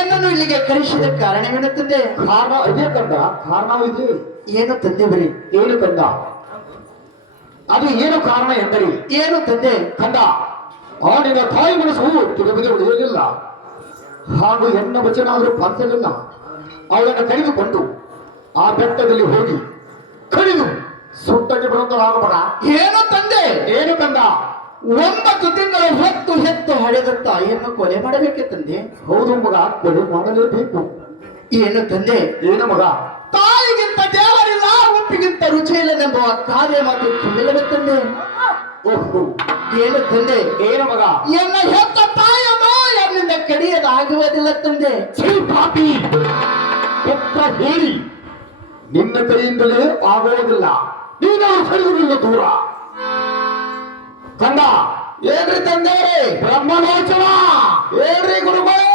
ಎನ್ನನ್ನು ಇಲ್ಲಿಗೆ ಕರೆಸಿದ ಕಾರಣವೇನು ತಂದೆ? ಕಾರಣ ಇದೇ ಕಂದ, ಕಾರಣ ಇದೆ. ಏನು ತಂದೆಯವರೇ ಏನು ಕಂದ, ಅದು ಏನು ಕಾರಣ ಎಂದರೆ ಏನು ತಂದೆ? ಕಂದ, ಆ ನಿನ್ನ ತಾಯಿ ಮನಸ್ಸು ತಿರುಗಿದೆ ಉಳಿಯಲಿಲ್ಲ, ಹಾಗೂ ಎನ್ನ ವಚನ ಆದರೂ ಪಾಲಿಸಲಿಲ್ಲ. ಅವಳನ್ನು ಕರೆದುಕೊಂಡು ಆ ಬೆಟ್ಟದಲ್ಲಿ ಹೋಗಿ ಕಡಿದು ಸುಟ್ಟಕ್ಕೆ ಬರುವಂತರಾಗ ಮಗ. ಏನು ತಂದೆ? ಏನು ಕಂದ, 9 ತಿಂಗಳ ಹೊತ್ತು ಹೆತ್ತು ಹಡೆದ ತಾಯಿಯನ್ನು ಕೊಲೆ ಮಾಡಬೇಕೆ ತಂದೆ? ಹೌದು ಮಗ, ಕೊಲೆ ಮಾಡಲೇಬೇಕು. ಏನು ತಂದೆ? ಏನು ಮಗ, ತಾಯಿಗಿಂತ ದೇವರಿಲ್ಲ, ಉಪ್ಪಿಗಿಂತ ರುಚಿ ಇಲ್ಲನೆಂಬ ಕಾರ್ಯ ಮಾತು ತುಂಬಿಲ್ಲವೇ ತಂದೆ? ಓಹೋ, ಏನು ತಂದೆ? ಏನು ಮಗ, ಎನ್ನ ಹೆತ್ತ ತಾಯಿಯನ್ನು ಎನ್ನಿಂದ ಕಡಿಯದಾಗುವುದಿಲ್ಲ ತಂದೆ. ಛೀ ಪಾಪಿ, ಪುತ್ರ ಹೇಳಿ ನಿನ್ನ ಕೈಯಿಂದಲೇ ಆಗುವುದಿಲ್ಲ. ನೀನು ಸರಿದಿಲ್ಲ ದೂರ. ಕಂದ, ಏನ್ರಿ ತಂದೆ? ಬ್ರಹ್ಮಣೋಚನ, ಏನ್ರಿ ಗುರುಗಳೇ?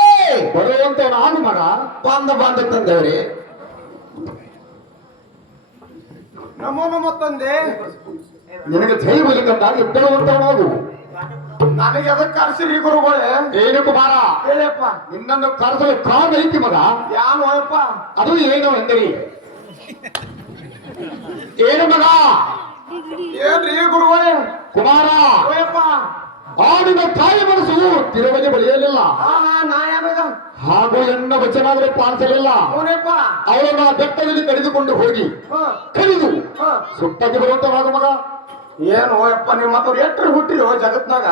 ಬರುವಂತ ನಾನು ಮಗ. ಬಂದ ತಂದೆವ್ರಿ. ನಮೋ ತಂದೆ, ನಿನಗೆ ಜೈ ಬಲಿಕಂತ ಎದ್ದಳುವಂತವನಾಗು. ನನಗೆ ಅದಕ್ಕೆ ಕರ್ಸಿರಿ ಗುರುಗಳೇ. ಏನು ಕುಮಾರ, ಹೇಳಿಯಪ್ಪ, ನಿನ್ನನ್ನು ಕರೆಸಲು ಕಾರಣ ಐತಿ ಮಗ. ಯಾನು ಅಪ್ಪ? ಅದು ಏನು ಎಂದರಿ? ಏನು ಮಗ, ಏನ್ರಿ ಗುರುಗಳೇ? ಕುಮಾರ, ಓಯಪ್ಪ, ಆ ನಿನ್ನ ತಾಯಿ ಮನಸ್ಸು ತಿರುವಗೆ ಬಳಿಯಲಿಲ್ಲ, ನಾ ಯಾವಾಗ? ಹಾಗೂ ಎನ್ನ ವಚನಾದರೆ ಪಾಲಿಸಲಿಲ್ಲ. ಅವನಪ್ಪ, ಅವಳನ್ನು ಆ ಬೆಟ್ಟದಲ್ಲಿ ಕರೆದುಕೊಂಡು ಹೋಗಿ ಕಡಿದು ಸುಟ್ಟಾಗಿ ಬರುವಂತವಾಗ ಮಗ. ಏನು ಓಯಪ್ಪ, ನಿಮ್ಮ ಹತ್ರ ಎಟ್ರಿ ಹುಟ್ಟಿರೋ ಜಗತ್ನಾಗ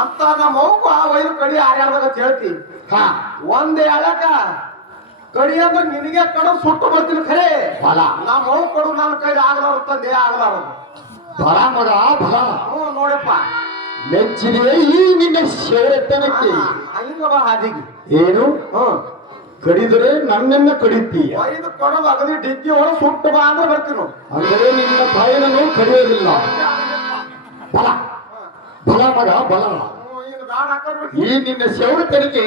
ಅಂತ ನಮ್ಮ ಅವ್ವ ಒಯ್ದು ಕಡಿ ಹಾರ್ಯಾಡ್ದಾಗ ಹೇಳ್ತಿ. ಹಾ, ಒಂದೇ ಅಳಕ ಕಡಿ ಅಂದ್ರೆ ನಿನಗೆ ಕಡು ಸುಟ್ಟು ಬರ್ತೀನಿ ಖರೆ. ಬಲ ನಮ್ಮ ಅವ್ವ ಕಡು ನನ್ನ ಕೈ ಆಗಲಾರ ತಂದೆ ಆಗಲಾರ. ಬಲ ಮಗ ಬಲ. ನೋಡಪ್ಪ, ಮೆಚ್ಚಿದೆ ಈ ನಿನ್ನ ಶೌರ್ಯತನಕ್ಕೆ. ಹಿಂಗ ಬಾ ಹಾದಿಗೆ. ಏನು ಕಡಿದರೆ ನನ್ನನ್ನ ಕಡಿತೀಯ. ಐದು ಕಡದು ಅಗದಿ ಡಿಕ್ಕಿ ಒಳಗೆ ಸುಟ್ಟು ಬಾ ಅಂದ್ರೆ ಬರ್ತೀನಿ ನೋಡಿ. ಅಂದರೆ ನಿನ್ನ ತಾಯಿನನ್ನು ಕಡಿಯೋದಿಲ್ಲ. ಬಲ ಬಲ ಮಗ ಬಲ. ಇನ್ನು ಗಾಡ್ ಹಾಕೋದು ಈ ನಿನ್ನ ಶೌರ್ಯತನಿಕೆ